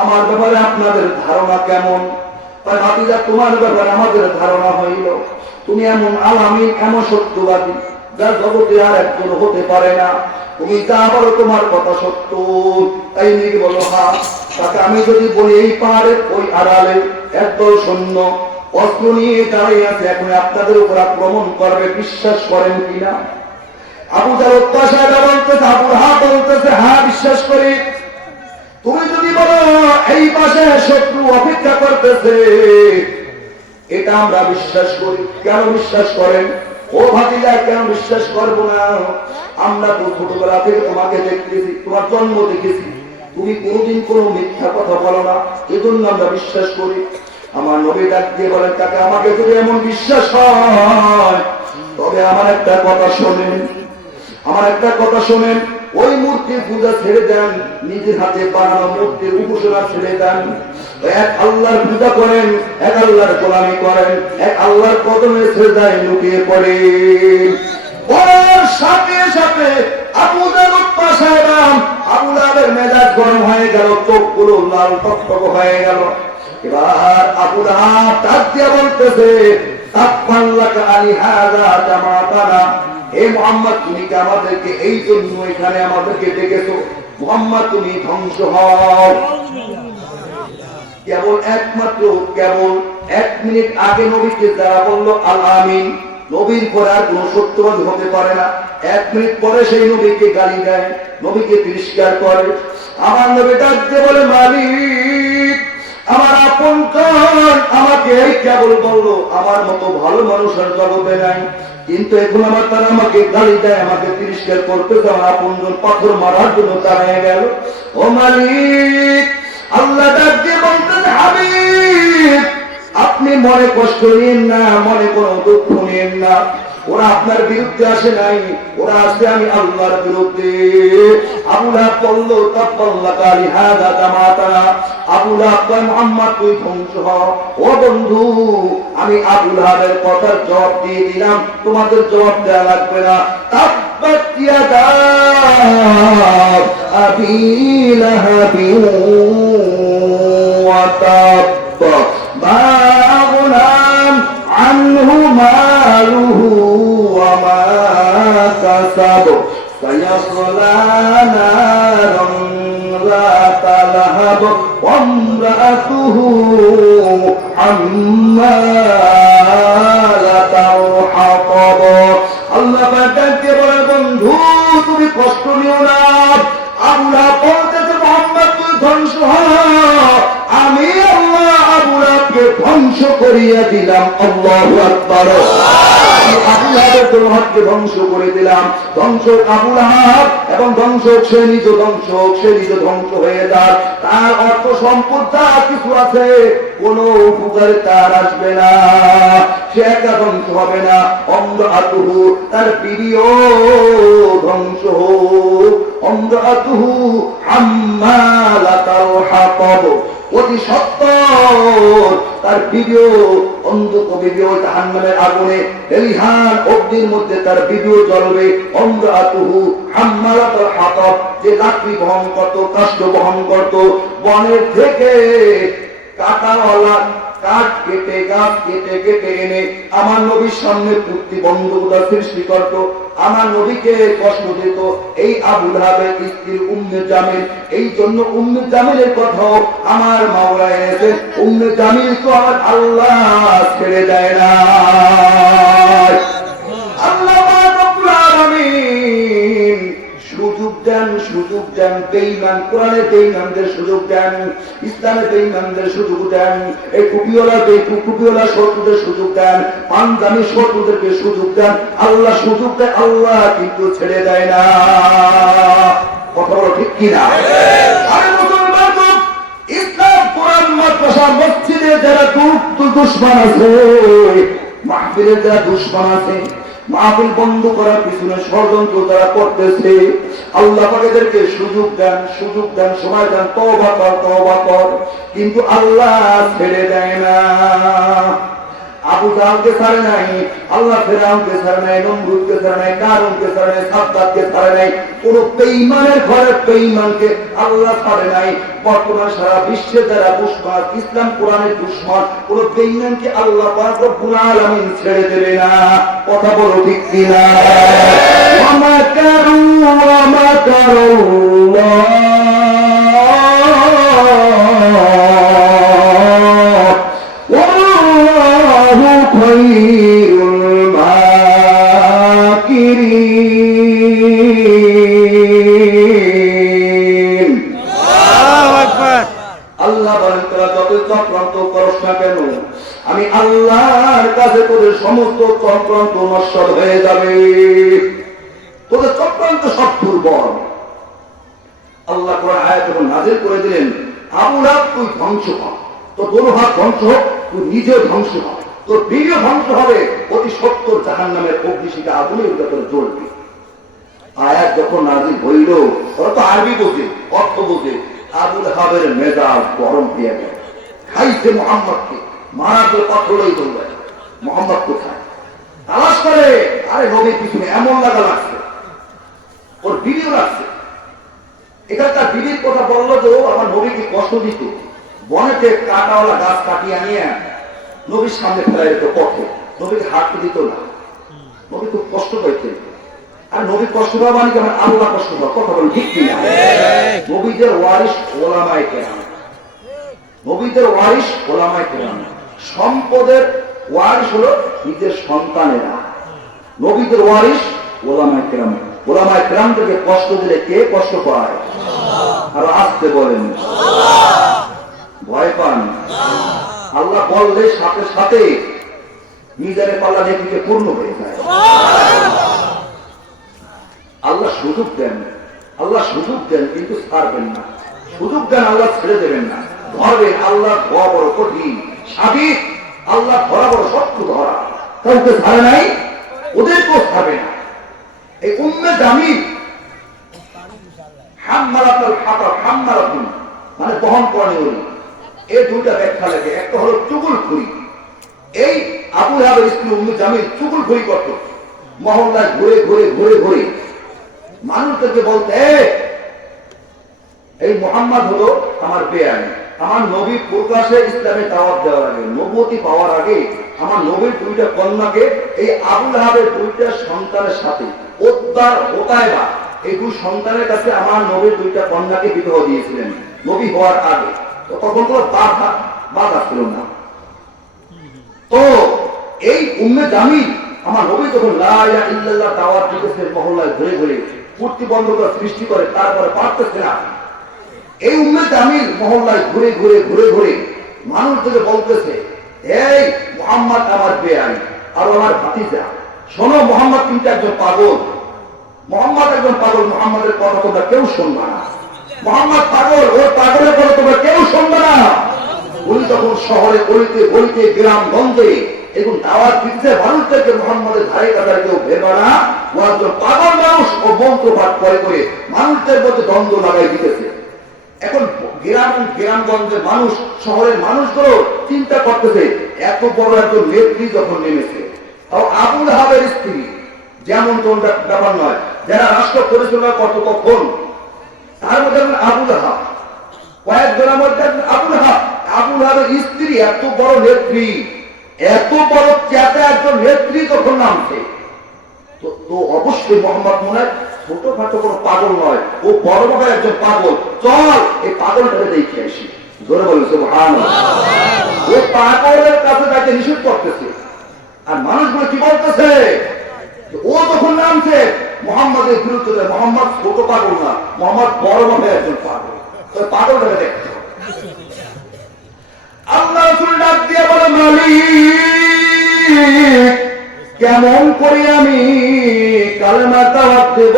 আমার ব্যাপারে আপনাদের ধারণা কেমন? ভাতিজা, তোমার ব্যাপারে আমাদের ধারণা হইল তুমি এমন আলামিন, এমন সত্যবাদী যা জগতে আর একজন হতে পারে না। তুমি যা বলো তোমার কথা সত্য, তাই নাকি? বলো হ্যাঁ। তাকে আমি যদি বলি এই পাহাড়ের ওই আড়ালে একদল সৈন্য অস্ত্র নিয়ে দাঁড়িয়ে আছে, এখন আপনাদের উপর আক্রমণ করবে, বিশ্বাস করেন কিনা? আবু জাহল উতবা সাহেব বলতেছে, আবু লাহাব বলতেছে, হ্যাঁ বিশ্বাস করি। তুমি যদি বলো এই পাশে শত্রু অপেক্ষা করতেছে, এটা আমরা বিশ্বাস করি। কেন বিশ্বাস করেন? ও ভাতিজা, কেন বিশ্বাস করবো না? আমরা তো ছোটবেলা থেকে তোমাকে দেখতেছি, তোমার জন্ম দেখেছি, তুমি কোনোদিন কোনো মিথ্যা কথা বলো না, এজন্য আমরা বিশ্বাস করি। আমার নবী ডাক দিয়ে বলেন, কাকা, আমাকে যদি এমন বিশ্বাস হয় তবে আমার একটা কথা শোনেন, আমার একটা কথা শোনেন। ওই মূর্তির পূজা ছেড়ে দেন, নিজের হাতে বানানো মূর্তির উপাসনা ছেড়ে দেন, এক আল্লাহর পূজা করেন, এক আল্লাহর গোলামি করেন, এক আল্লাহর কদমে সেজদায় লুটিয়ে পড়েন। বলার সাথে সাথে আবু জাহল উতবা সাহেব, আবু লাহাবের মেজাজ গরম হয়ে গেল, চোখগুলো লাল টকটক হয়ে গেল। এবার আবু লাহাব ডাক দিয়ে বলতেছে, তাফাল্লাকা আলি হাযা জামাতানা, হে মুহাম্মদ, তুমি কি আমাদেরকে এই জন্য এখানে আমাদেরকে ডেকেছো? মুহাম্মদ, তুমি ধ্বংস হও। কেবল একমাত্র কেবল 1 মিনিট আগে নবীকে যারা বলল আল আমিন, নবীর পরে আর কোন সত্যবাদী হতে পারে না, 1 মিনিট পরে সেই নবীকে গালি দেয়, নবীকে তিরস্কার করে। আমার নবী ডাক দিয়ে বলে, মালিক, আমার আপন আমাকে এই কেবল বললো, আমার মতো ভালো মানুষ আর জগতে নাই, কিন্তু এখন আমার তারা আমাকে গালি দেয়, আমাকে তিরস্কার করতে, আমার আপনজন পাথর মারার জন্য দাঁড়িয়ে গেল। ও মালিক, আল্লাহ ডাক দিয়ে বলতেন, হাবিব, আপনি মনে কষ্ট নিয়েন না, মনে কোনো দুঃখ নিয়েন না, ওরা আপনার বিরুদ্ধে আসে নাই, ওরা আসে আমি আল্লাহর বিরুদ্ধে। আবু লাহাব বলল, তাফাল্লাকা আলি হাযা জামাতানা, আবু লাহাব কয়, মুহাম্মদ, তুই ধ্বংস হ। ও বন্ধু, আমি আবু লাহাবের কথার জবাব দিয়ে দিলাম, তোমাদের জবাব দেওয়া লাগবে না। তাব্বাত ইয়াদা আবি লাহাবিন ওয়া তাব, মা আগনা আনহু মালুহু ওয়া মা কাসাব, সায়াসলা নারান যাতা লাহাব ওয়া ইমরাতুহু হাম্মালাতাল হাতাব। আল্লাহ পাককে বলে, বন্ধু, তুমি কষ্ট নিও না। আবু লাহাব বলতেছে, মুহাম্মদ, তুই ধ্বংস হ, আমি আল্লাহ আবু লাহাবকে ধ্বংস করিয়া দিলাম। আল্লাহু আকবার। আমি আবু লাহাবের তলোয়ারকে ধ্বংস করে দিলাম। ধ্বংস আবু লাহাব এবং ধ্বংস সে নিজ ধ্বংস হয়ে যাক। তার অর্থ সম্পদ যা কিছু আছে কোন উপকারে তার আসবে না, সে একা ধ্বংস হবে না। অমরাতুহু তার বিবিও ধ্বংস হোক। অমরাতুহু হাম্মালাতাল হাতাব, অতি সত্তর তার বিবিও বিবিও জাহান্নামের আগুনে এলিহান অগ্নির মধ্যে তার বিবিও জ্বলবে। অমরাতুহু হাম্মালাতাল হাতাব, যে লাকড়ি বহন করত, কাষ্ঠ বহন করত, বনের থেকে কাটাওয়ালা কাঠ কেটে গাছ কেটে কেটে এনে আমার নবীর সামনে প্রতিবন্ধকতা সৃষ্টি করত, আমার নবীকে কষ্ট দিত। এই আবু লাহাবের স্ত্রী উম্মে জামিল, এই জন্য উম্মে জামিলের কথাও আমার মাওলা এনেছে। উম্মে জামিল তো আমার আল্লাহ ছেড়ে দেয় না। আল্লাহ রাব্বুল আলামিন সুযোগ দেন বেঈমান, কোরআনে বেঈমানদের সুযোগ দেন, ইসলামে বেঈমানদের সুযোগ দেন, এই টুপিওয়ালা শত্রুদের সুযোগ দেন, পাঞ্জাবি শত্রুদেরকে সুযোগ দেন। আল্লাহ সুযোগ দেয়, আল্লাহ কিন্তু ছেড়ে দেয় না। কথা বলো ঠিক কিনা? আরে মুসলমান, ইসলাম কোরআন মাদ্রাসা মসজিদে যারা দুশ্মন আছে, মাহফিলে যারা দুশ্মন আছে, মাহফিল বন্ধ করার পিছনে ষড়যন্ত্র যারা করতেছে, আল্লাহ পাক এদেরকে সুযোগ দেন, সময় দেন, তওবা কর, কিন্তু আল্লাহ ছেড়ে দেয় না। আবু জাহলকে ছাড়ে নাই আল্লাহ, ফেরাউনকে ছাড়ে নাই, নমরুদকে ছাড়ে নাই, কারুনকে ছাড়ে নাই, সাদ্দাতকে ছাড়ে নাই, কোন বেঈমানের ঘরে বেঈমানকে আল্লাহ ছাড়ে নাই। বর্তমান সারা বিশ্বে যারা দুশমন, ইসলাম কোরআনের দুশমন, কোন বেঈমানকে আল্লাহ পাক রব্বুল আলামিন ছেড়ে দেবে না। কথা বলো ঠিক কিনা? ওয়া মাকারুল্লাহ খায়রুল মাকিরিন। আল্লাহু আকবার। আল্লাহ বলেন, তোরা যত চক্রান্ত করস না কেন, আমি আল্লাহর কাছে তোদের সমস্ত চক্রান্ত নশ্বর হয়ে যাবে। তোদের চক্রান্ত সব দুর্বল। আল্লাহ কোরআন আয়াত যখন নাযিল করে দিলেন, আবু লাহাব তুই ধ্বংস হ, তোর দোনো হাত ধ্বংস হোক, তুই নিজেও ধ্বংস হ, তোর বিবিও ধ্বংস হবে, অতি সত্তর জাহান্নামের অগ্নিশিখা আগুনের ভিতরে জ্বলবে। আয়াত যখন নাযিল হইল, ওরা তো আরবি বোঝে, অর্থ বোঝে। আবু লাহাবের মেজাজ গরম হয়ে গেল। খাইছে মুহাম্মদকে, মারা করে পাথরই ধরবে। মুহাম্মদ কোথায়? তালাশ করে, আরে নবীর পিছনে এমন লাগছে, ওর বিবিও লাগছে। এখানকার বিবির কথা বললো যে ও আমার নবীকে কষ্ট দিত, বনেতে কাটাওয়ালা গাছ কাটিয়ে নিয়ে নবীর সামনে ফেলা যেত পথে, নবীকে হাঁটতে দিত না। নবী খুব কষ্ট পাইতেন। আর নবী কষ্ট পাওয়া মানে কেমন? আল্লাহ কষ্ট পাওয়া। কথা বলেন ঠিক কিনা? নবীদের ওয়ারিস ওলামায়ে কেরাম, নবীদের ওয়ারিস ওলামায়ে কেরাম। সম্পদের ওয়ারিস হলো নিজের সন্তানেরা, নবীদের ওয়ারিস ওলামায়ে কেরাম। ওলামায়ে কেরামদেরকে কষ্ট দিলে কে কষ্ট পায়? আর আসতে বলেন, ভয় পান? আল্লাহ বললে সাথে সাথে মিজানের পাল্লা নেকিতে পূর্ণ হয়ে যায়। আল্লাহ সুযোগ দেন, কিন্তু ছাড়বেন না। সুযোগ দেন, আল্লাহ ছেড়ে দেবেন না, ধরবেন। আল্লাহ ধরা বড় কঠিন, সাবিক আল্লাহ ধরা বড় শক্ত ধরা। কাউকে ছাড়ে নাই, ওদেরকেও ছাড়বে না। এই উম্মে জামিল হাম্মালাতুল হাতাব, হাম্মালাতুন মানে বহন করে ওই, এই দুইটা ব্যাখ্যা লাগে। একটা হলো চুগলখড়ি। এই আবু লাহাবের স্ত্রী উম্মে জামিল চুগলখড়ি করত, মহল্লায় ঘুরে ঘুরে ঘুরে ঘুরে মানুষদেরকে বলতে, এই মুহাম্মদ হলো আমার বেয়াই, আমার নবী প্রকাশে ইসলামে দাওয়াত দেওয়ার আগে, নবুয়তি পাওয়ার আগে আমার নবীর দুইটা কন্যাকে এই আবু লাহাবের দুইটা সন্তানের সাথে উদ্দার হোতায়বা, এই দুই সন্তানের কাছে আমার নবীর দুইটা কন্যাকে বিবাহ দিয়েছিলেন নবী হওয়ার আগে। তো তখন কোনো বাধা ছিল না। তো এই উম্মে জামিল আমার নবী যখন লা ইলাহা ইল্লাল্লাহ দাওয়াত দিতেছে, মহল্লায় ঘুরে ঘুরে প্রতিবন্ধকতা সৃষ্টি করে, তারপরে পারতেছে না। এই উম্মে জামিল মহল্লায় ঘুরে ঘুরে ঘুরে ঘুরে মানুষদেরকে বলতেছে, এই মুহাম্মদ আমার বেয়াই আর আমার ভাতিজা, শোনো মোহাম্মদ কিন্তু একজন পাগল, মোহাম্মদ একজন পাগল, মোহাম্মদের কথা তোমরা কেউ শুনবে না। মোহাম্মদ পাগল, ওর পাগলের কথা তোমরা কেউ শুনবে না। উনি তখন শহরে গলিতে গলিতে গ্রাম গঞ্জে এবং দাওয়াত দিচ্ছে মানুষদেরকে মোহাম্মদের ধারে কাছে কেউ ভেবে না, ও একজন পাগল মানুষ, ও মন্ত্র পাঠ করে করে মানুষদের মধ্যে দ্বন্দ্ব লাগাই দিতেছে। এখন গ্রামগঞ্জের মানুষ, শহরের মানুষগুলো চিন্তা করতেছে এত বড় একজন নেত্রী যখন নেমেছে, তাও আবুল আহাবের স্ত্রী, যেমন কোন ব্যাপার নয়, যারা রাষ্ট্র পরিচালনা করত তখন, তার মধ্যে আবুল আহাব, কয়েকজনের মধ্যে আবুল আহাব, আবুল আহাবের স্ত্রী এত বড় নেত্রী, এত বড় চেতা একজন নেত্রী যখন নামছে, তো অবশ্যই মোহাম্মদ মনে হয় ছোটখাটো কোনো পাগল নয়, ও বড় বড় একজন পাগল। চল এই পাগলটাকে দেখে আসি। জোরে বলে সুবহানাল্লাহ। ও পাগলের কাছে তাকে নিষেধ করতেছে, আর মানুষগুলো কি বলতেছে, ও যখন নামছে মোহাম্মদের বিরুদ্ধে, মোহাম্মদ ছোট পাগল না, মোহাম্মদ বড় বড় একজন পাগল। পাগলটাকে দেখতে আল্লাহ রাসূল ডাক দিয়ে বলে, মালিক কেমন করে আমি কালেমা দাওয়াত দেব?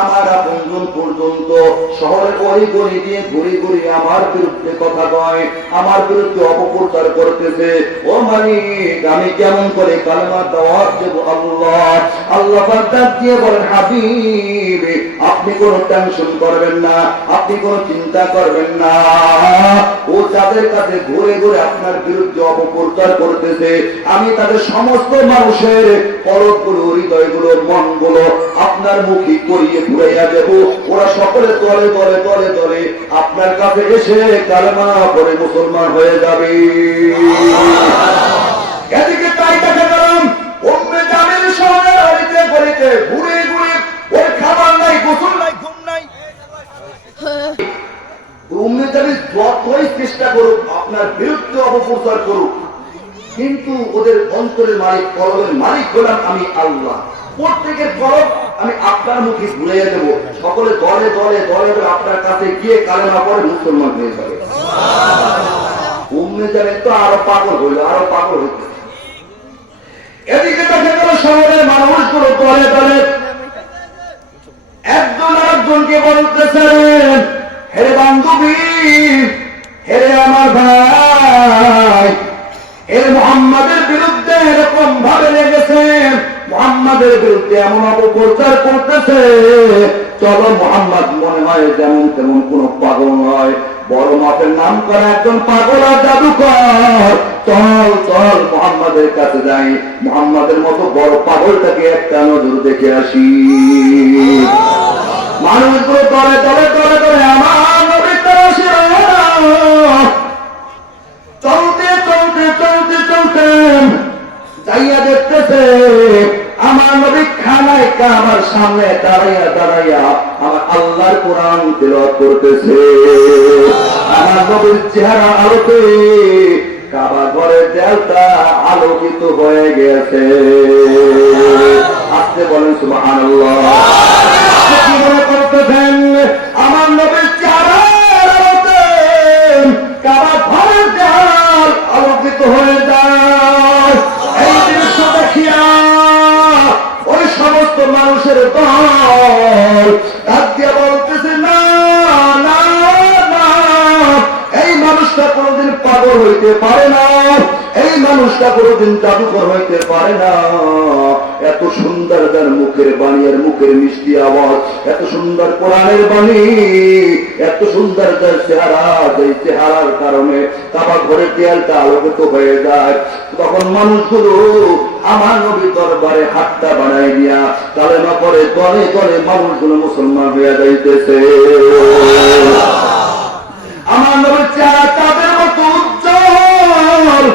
আমার আপনজন পর্যন্ত শহরের ওই গলি দিয়ে ঘুরে ঘুরে আমার বিরুদ্ধে কথা কয়, আমার বিরুদ্ধে অপপ্রচার করতেছে। ও মালিক আমি কেমন করে কালেমা দাওয়াত দেব? আল্লাহ আল্লাহ ডাক দিয়ে বলেন, হাবিব আপনি কোনো টেনশন করবেন না, আপনি কোনো চিন্তা করবেন না। ও যাদের কাছে ঘুরে ঘুরে আপনার বিরুদ্ধে অপপ্রচার করতেছে, আমি তাদের সমস্ত মানুষের পরগুলো, হৃদয়গুলো, মনগুলো আপনার মুখী করিয়ে ঘুরাইয়া দেব। ওরা সকলে দলে দলে দলে দলে আপনার কাছে এসে কালেমা পড়ে মুসলমান হয়ে যাবে। এদিকে তাই দেখা গেলাম উম্মে জামিল শহরের অলিতে গলিতে ঘুরে ঘুরে, ওর খাবার নাই, গোসল নাই, ঘুম নাই। উম্মে জামিল যতই চেষ্টা করুক আপনার বিরুদ্ধে অপপ্রচার করুক, কিন্তু ওদের অন্তরের মালিক, কলবের মালিক হলাম আমি আল্লাহ। প্রত্যেকের কলব আমি আপনার মুখে ঘুরিয়ে দেব। সকলে দলে দলে দলে দলে আপনার কাছে গিয়ে কালেমা পড়ে মুসলমান হয়ে যাবে। উম্মে জামিল তো আরো পাগল হইল, আরো পাগল হইতে। এদিকে দেখা গেল শহরের মানুষগুলো দলে দলে একজন আরেকজনকে বলতেছেন, হেরে বান্ধবী, হেরে আমার ভাই, এর মোহাম্মদের বিরুদ্ধে এরকম ভাবে লেগেছে, মোহাম্মদের বিরুদ্ধে এমন অপপ্রচার করতেছে। চলো মোহাম্মদ মনে হয় যেমন তেমন কোন পাগল নয়, বড় মাপের নাম করা একজন পাগল আর জাদুকর। চল চল মোহাম্মদের কাছে যাই, মোহাম্মদের মতো বড় পাগলটাকে একটা নজর দেখে আসি। মানুষগুলো দলে দলে দলে দলে আমার নবীর তরফে চলতে চলতে চলতে চলতে যাইয়া দেখতেছে আমার নবী খানায় কাবার সামনে দাঁড়াইয়া দাঁড়াইয়া আমার আল্লাহর কোরআন তেলাওয়াত করতেছে। আমার নবীর চেহারা আলোতে কাবা ঘরের দেয়ালটা আলোকিত হয়ে গেছে। আস্তে বলেন সুবহানাল্লাহ। আপনি মনে করতেছেন আমার নবীর চেহারা আলোতে কাবা ঘরের দেয়াল আলোকিত হয়ে যায়? এই দৃশ্য দেখিয়া ওই সমস্ত মানুষের দল ডাক দিয়ে বলতেছে, না না না, এই মানুষটা কোনোদিন পাগল হইতে পারে না, এই মানুষটা কোনোদিন জাদুকর হইতে পারে না। এত সুন্দর তার মুখের বাণী, আর মুখের মিষ্টি আওয়াজ, এত সুন্দর কোরআনের বাণী, এত সুন্দর তার চেহারা, এই চেহারার কারণে কাবা ঘরের দেয়ালটা আলোকিত হয়ে যায়। তখন মানুষগুলো আমার নবীর দরবারে হাতটা বানাই দিয়া কালেমা করে দলে দলে মানুষগুলো মুসলমান হয়ে যাইতেছে। আমার নবীর চেহারা তাদের মতো উজ্জ্বল।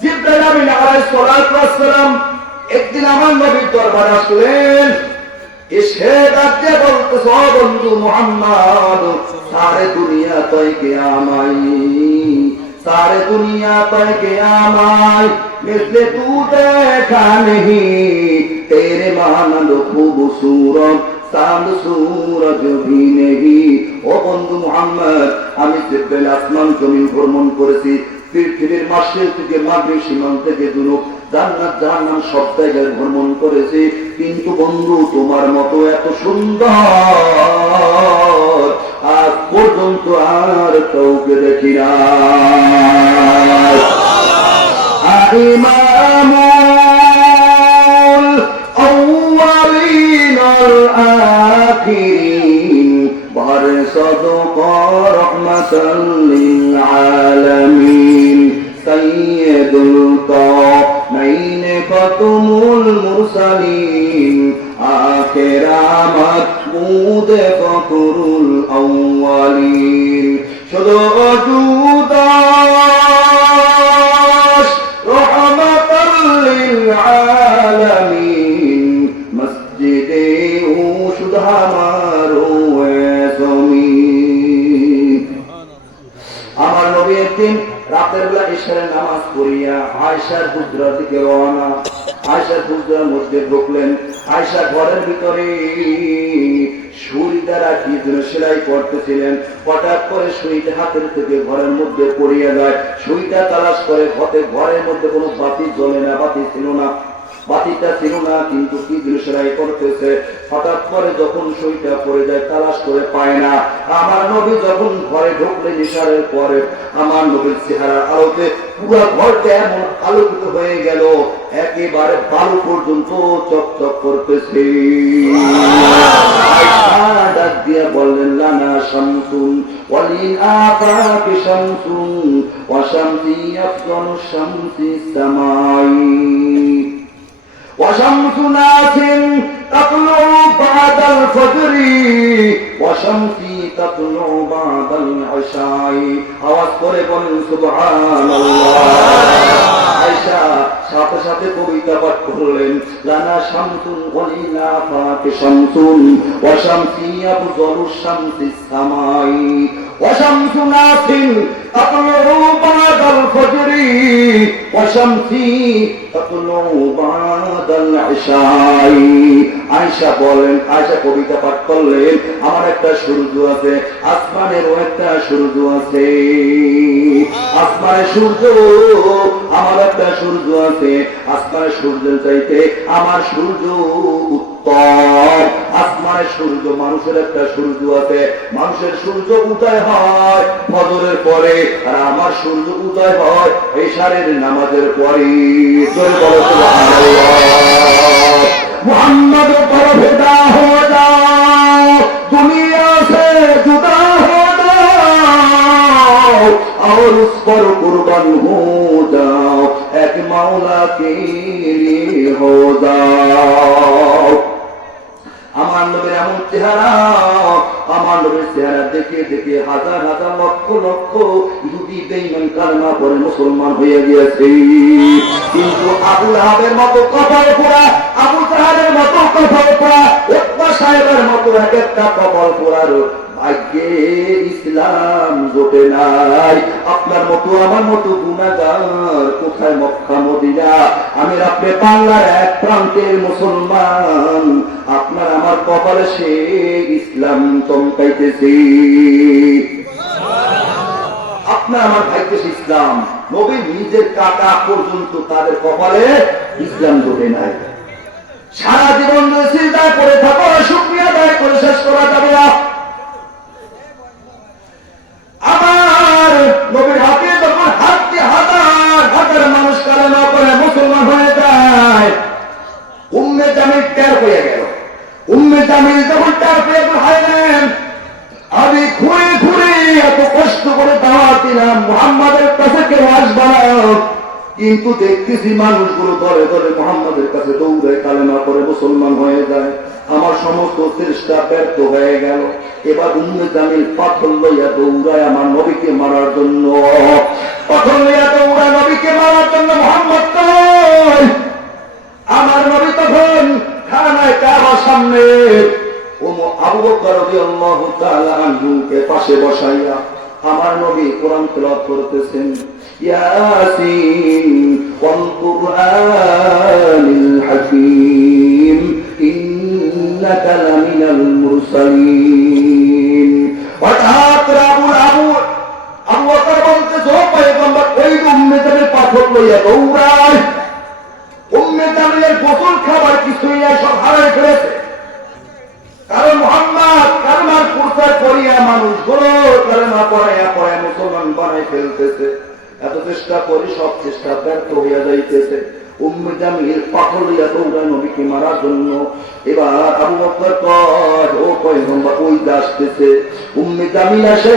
জিবরাইল আমিন আলাইহিস সালাতু ওয়াস সালাম একদিন আমার নবীর দরবারে আসলেন, এসে ডাক দিয়ে বলতেছে, ও বন্ধু মুহাম্মদ, সারে দুনিয়া তয় কে আমাই, सारे दुनिया पर क़यामत मिस्ले तू देखा नहीं, तेरे मानंद खूबसूरत चांद सूरज भी नहीं। ও বন্ধু মুহাম্মদ, আমি জিব্রাইল আসমান জমিন ভ্রমণ করেছি, পৃথিবীর মাসের থেকে মাগরিব সীমান্ত থেকে দুনুক জান্নাত জাহান্নাম সব জায়গায় ভ্রমণ করেছি, কিন্তু বন্ধু তোমার মতো এত সুন্দর আজ পর্যন্ত আর কাউকে দেখি না। ইমামুল আউয়ালিন ওয়াল আখিরিন বারসাদ রাহমাতাল লিল আলামিন সাইয়্যিদুল কাওনাইন ফাতুমুল মুরসালিন আখিরা মাহমুদ ফখরুল আউয়ালিন শুধু জুদাস রাহমাতাল লিল আলামিন মসজিদে ও শুধু আমারো জমিন। আমার নবী একদিন রাতের বেলা ইশারের নামাজ পড়িয়া আয়েশার হুজরা থেকে রওনা। আয়েশার হুজরার মধ্যে ঢুকলেন। আয়েশা ঘরের ভিতরে সুই দ্বারা কি যেন সেলাই করতেছিলেন। হঠাৎ করে সুইটা হাতের থেকে ঘরের মধ্যে পড়িয়া যায়। সুইটা তালাশ করে ঘরের মধ্যে কোনো বাতি জ্বলে না, বাতি ছিল না, বাতিটা ছিল না, কিন্তু কি যেন সেলাই করতেছে। হঠাৎ করে যখন সুইটা পড়ে যায় তালাশ করে পায় না। আমার নবী যখন ঘরে ঢুকলেন ইশারের পরে, আমার নবীর চেহারা আলোতে পুরো ঘরটা এমন আলোকিত হয়ে গেল, একেবারে বালু পর্যন্ত চকচক করতেছে। ডাক দিয়া বললেন লানা শামসুন ওয়ালিল আফাকি শামসুন ওয়া শামসি আফজালু শামসি সামাই وشمس ناس تطلع بعد الفجر وشمسي تطلع بعد العشاء আওয়াজ করে বলেন সুবহানাল্লাহ। আয়েশা সাথে সাথে কবিতা পাঠ করলেন লানা শামসুন ওয়ালিনা ফাকি শামসুন ওয়া শামসি আফজালু শামসি সামাই ওয়া শামসু নাসিন তাতলু বাদাল ফজরি ওয়া শামসি তাতলু বাদাল ইশাই। আয়েশা বলেন, আয়েশা কবিতা পাঠ করলেন আমার একটা সূর্য আছে, আসমানেরও একটা সূর্য আছে। আসমানের সূর্য আমার একটা সূর্য আছে, আসমানের সূর্যের চাইতে আমার সূর্য উত্তম। আসমানের সূর্য মানুষের একটা সূর্য আছে, মানুষের সূর্য উদয় হয় ফজরের পরে, আর আমার সূর্য উদয় হয় ইশারের নামাজের পরে। মুহাম্মদ पर फिदा हो जाओ दुनिया से जुदा हो जाओ और उस पर कुर्बान हो जाओ एक मौला के लिए हो जाओ। আমার নবীর এমন চেহারা, আমার নবীর চেহারা দেখে দেখে হাজার হাজার লক্ষ লক্ষ ইহুদি বেঈমান কালেমা পড়ে মুসলমান হয়ে গিয়েছে। কিন্তু আবু লাহাবের মতো কপাল পোড়া, আবু জাহেলের মতো কপাল পোড়া, উতবা সাহেবের মতো এক একটা কপাল পোড়ার ভাগ্যে ইসলাম জোটে নাই। আপনার মতো আমার মতো গুনাহগার কোথায় মক্কা মদিনা, আমি আপনি বাংলার এক প্রান্তের মুসলমান, আপনার আমার কপালে সে ইসলাম চমকাইতেছে। আপনার আমার ভাগ্যে ইসলাম, নবী নিজের কাকা পর্যন্ত তাদের কপালে ইসলাম জোটে নাই। সারা জীবন যদি সিজদা করে থাকো, শুকরিয়া আদায় করে শেষ করা যাবে না। আমার নবীর হাতে যখন হাতে হাজার হাজার মানুষ কালেমা পড়ে মুসলমান হয়ে যায়, উম্মে জামিল টের হয়ে গেল। উম্মে জামিল যখন টের পেয়ে হাইলেন, আমি ঘুরে ঘুরে এত কষ্ট করে দাওয়াত দিলাম মুহাম্মাদের কাছে কেউ আসবে না, কিন্তু দেখতেছি মানুষগুলো দলে দলে মুহাম্মাদের কাছে দৌড়ে কালেমা পড়ে মুসলমান হয়ে যায়। আমার সমস্ত চেষ্টা ব্যর্থ হয়ে গেল। এবার উম্মে জামিল পাথর লইয়া দৌড়ায় আমার নবীকে মারার জন্য, পাথর লইয়া দৌড়ায় নবীকে মারার জন্য। মুহাম্মদ কই? আমার নবী তখন খানায় কাবার সামনে আবু বকর রাদিয়াল্লাহু তাআলা আনহুকে পাশে বসাইয়া আমার নবী কোরআন তেলাওয়াত করতেছেন, ইয়াসিন ওয়াল কুরআনিল হাকীম ইন্নাকা লামিনাল মুরসালিন। হঠাৎ আবু বকর বলতেছে, ও পয়গম্বর, ওই বানাই ফেলতেছে। এত চেষ্টা করি সব চেষ্টা ব্যর্থ হইয়া যাইতেছে। উম্মে জামিল পাথর লইয়া দৌড়ায় নবীকে মারার জন্য। এবার আবু বকর কয়, ও পয়গম্বর ওই আসতেছে। উম্মে জামিল আসে,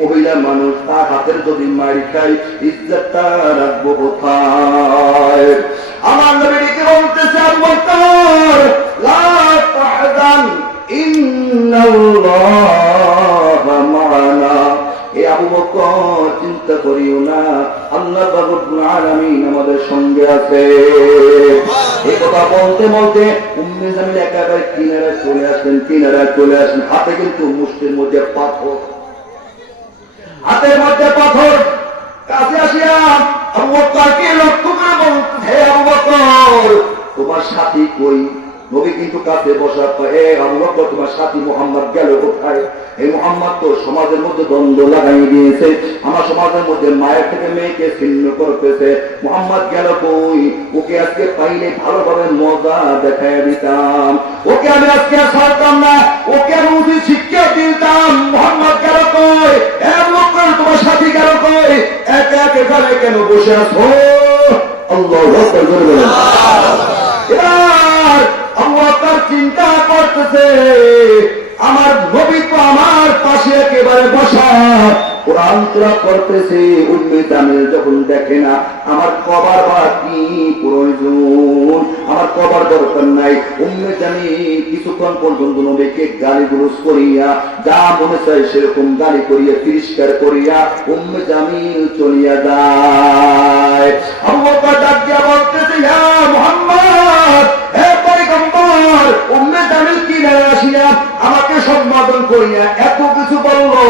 মহিলা মানুষ, তার হাতের যদি মারি খাই ইজ্জতটা রাখবো কোথায়? আমার নবীকে বলতেছে, আবু বকর লা তাহজান ইন্নাল্লাহা মা'ানা। এ আবু বকর চিন্তা করিও না, আল্লাহ রব্বুল আলামিন আমাদের সঙ্গে আছে। এই কথা বলতে বলতে উম্মে জামিল একেবারে কিনারায় চলে আসেন। হাতে কিন্তু মুষ্টির মধ্যে পাথর, হাতের মধ্যে পাথর। কাছে আসিয়া আবু বকরকে লক্ষ্য করে বলতে, হে আবু বকর তোমার সাথী কই? নবী কিন্তু কাছে বসা, এ আবু বকর তোমার সাথী মুহাম্মদ গেল কোথায়? এই মুহাম্মদ তো সমাজের মধ্যে দ্বন্দ্ব লাগাই দিয়েছে, আমার সমাজের মধ্যে মায়ের থেকে মেয়েকে ছিন্ন করতেছে। মুহাম্মদ গেল কই? ওকে আজকে পাইলে ভালোভাবে মজা দেখাই দিতাম, ওকে আমি আজকে ছাড়তাম না, ওকে আমি উচিত শিক্ষা দিতাম। মুহাম্মদ গেল কই? আবু বকর তোমার সাথী গেল কই? একে একে ঘরে কেন বসে আছো? আল্লাহু আকবার বলেন। এবার আবু বকর চিন্তা করতেছে, আমার নবী তো আমার পাশে একেবারে বসা, কোরআন তেলাওয়াত করতেছে। উম্মে জামিল যখন দেখে না আমার কবার বা কি প্রয়োজন, আমার কবার দরকার নাই, উম্মে জামিল কিছুক্ষণ পর্যন্ত নবীকে গালিগুলোজ করিয়া, যা মনে চায় সেরকম গালি করিয়া, তিরস্কার করিয়া উম্মে জামিল চলিয়া যায়। আবু বকর ডাক দিয়া বলতেছে, ইয়া মুহাম্মদ, হে পয়গম্বর, উম্মে জামিল কি আসিয়া আমাকে সম্বোধন করিয়া এত কিছু বললো,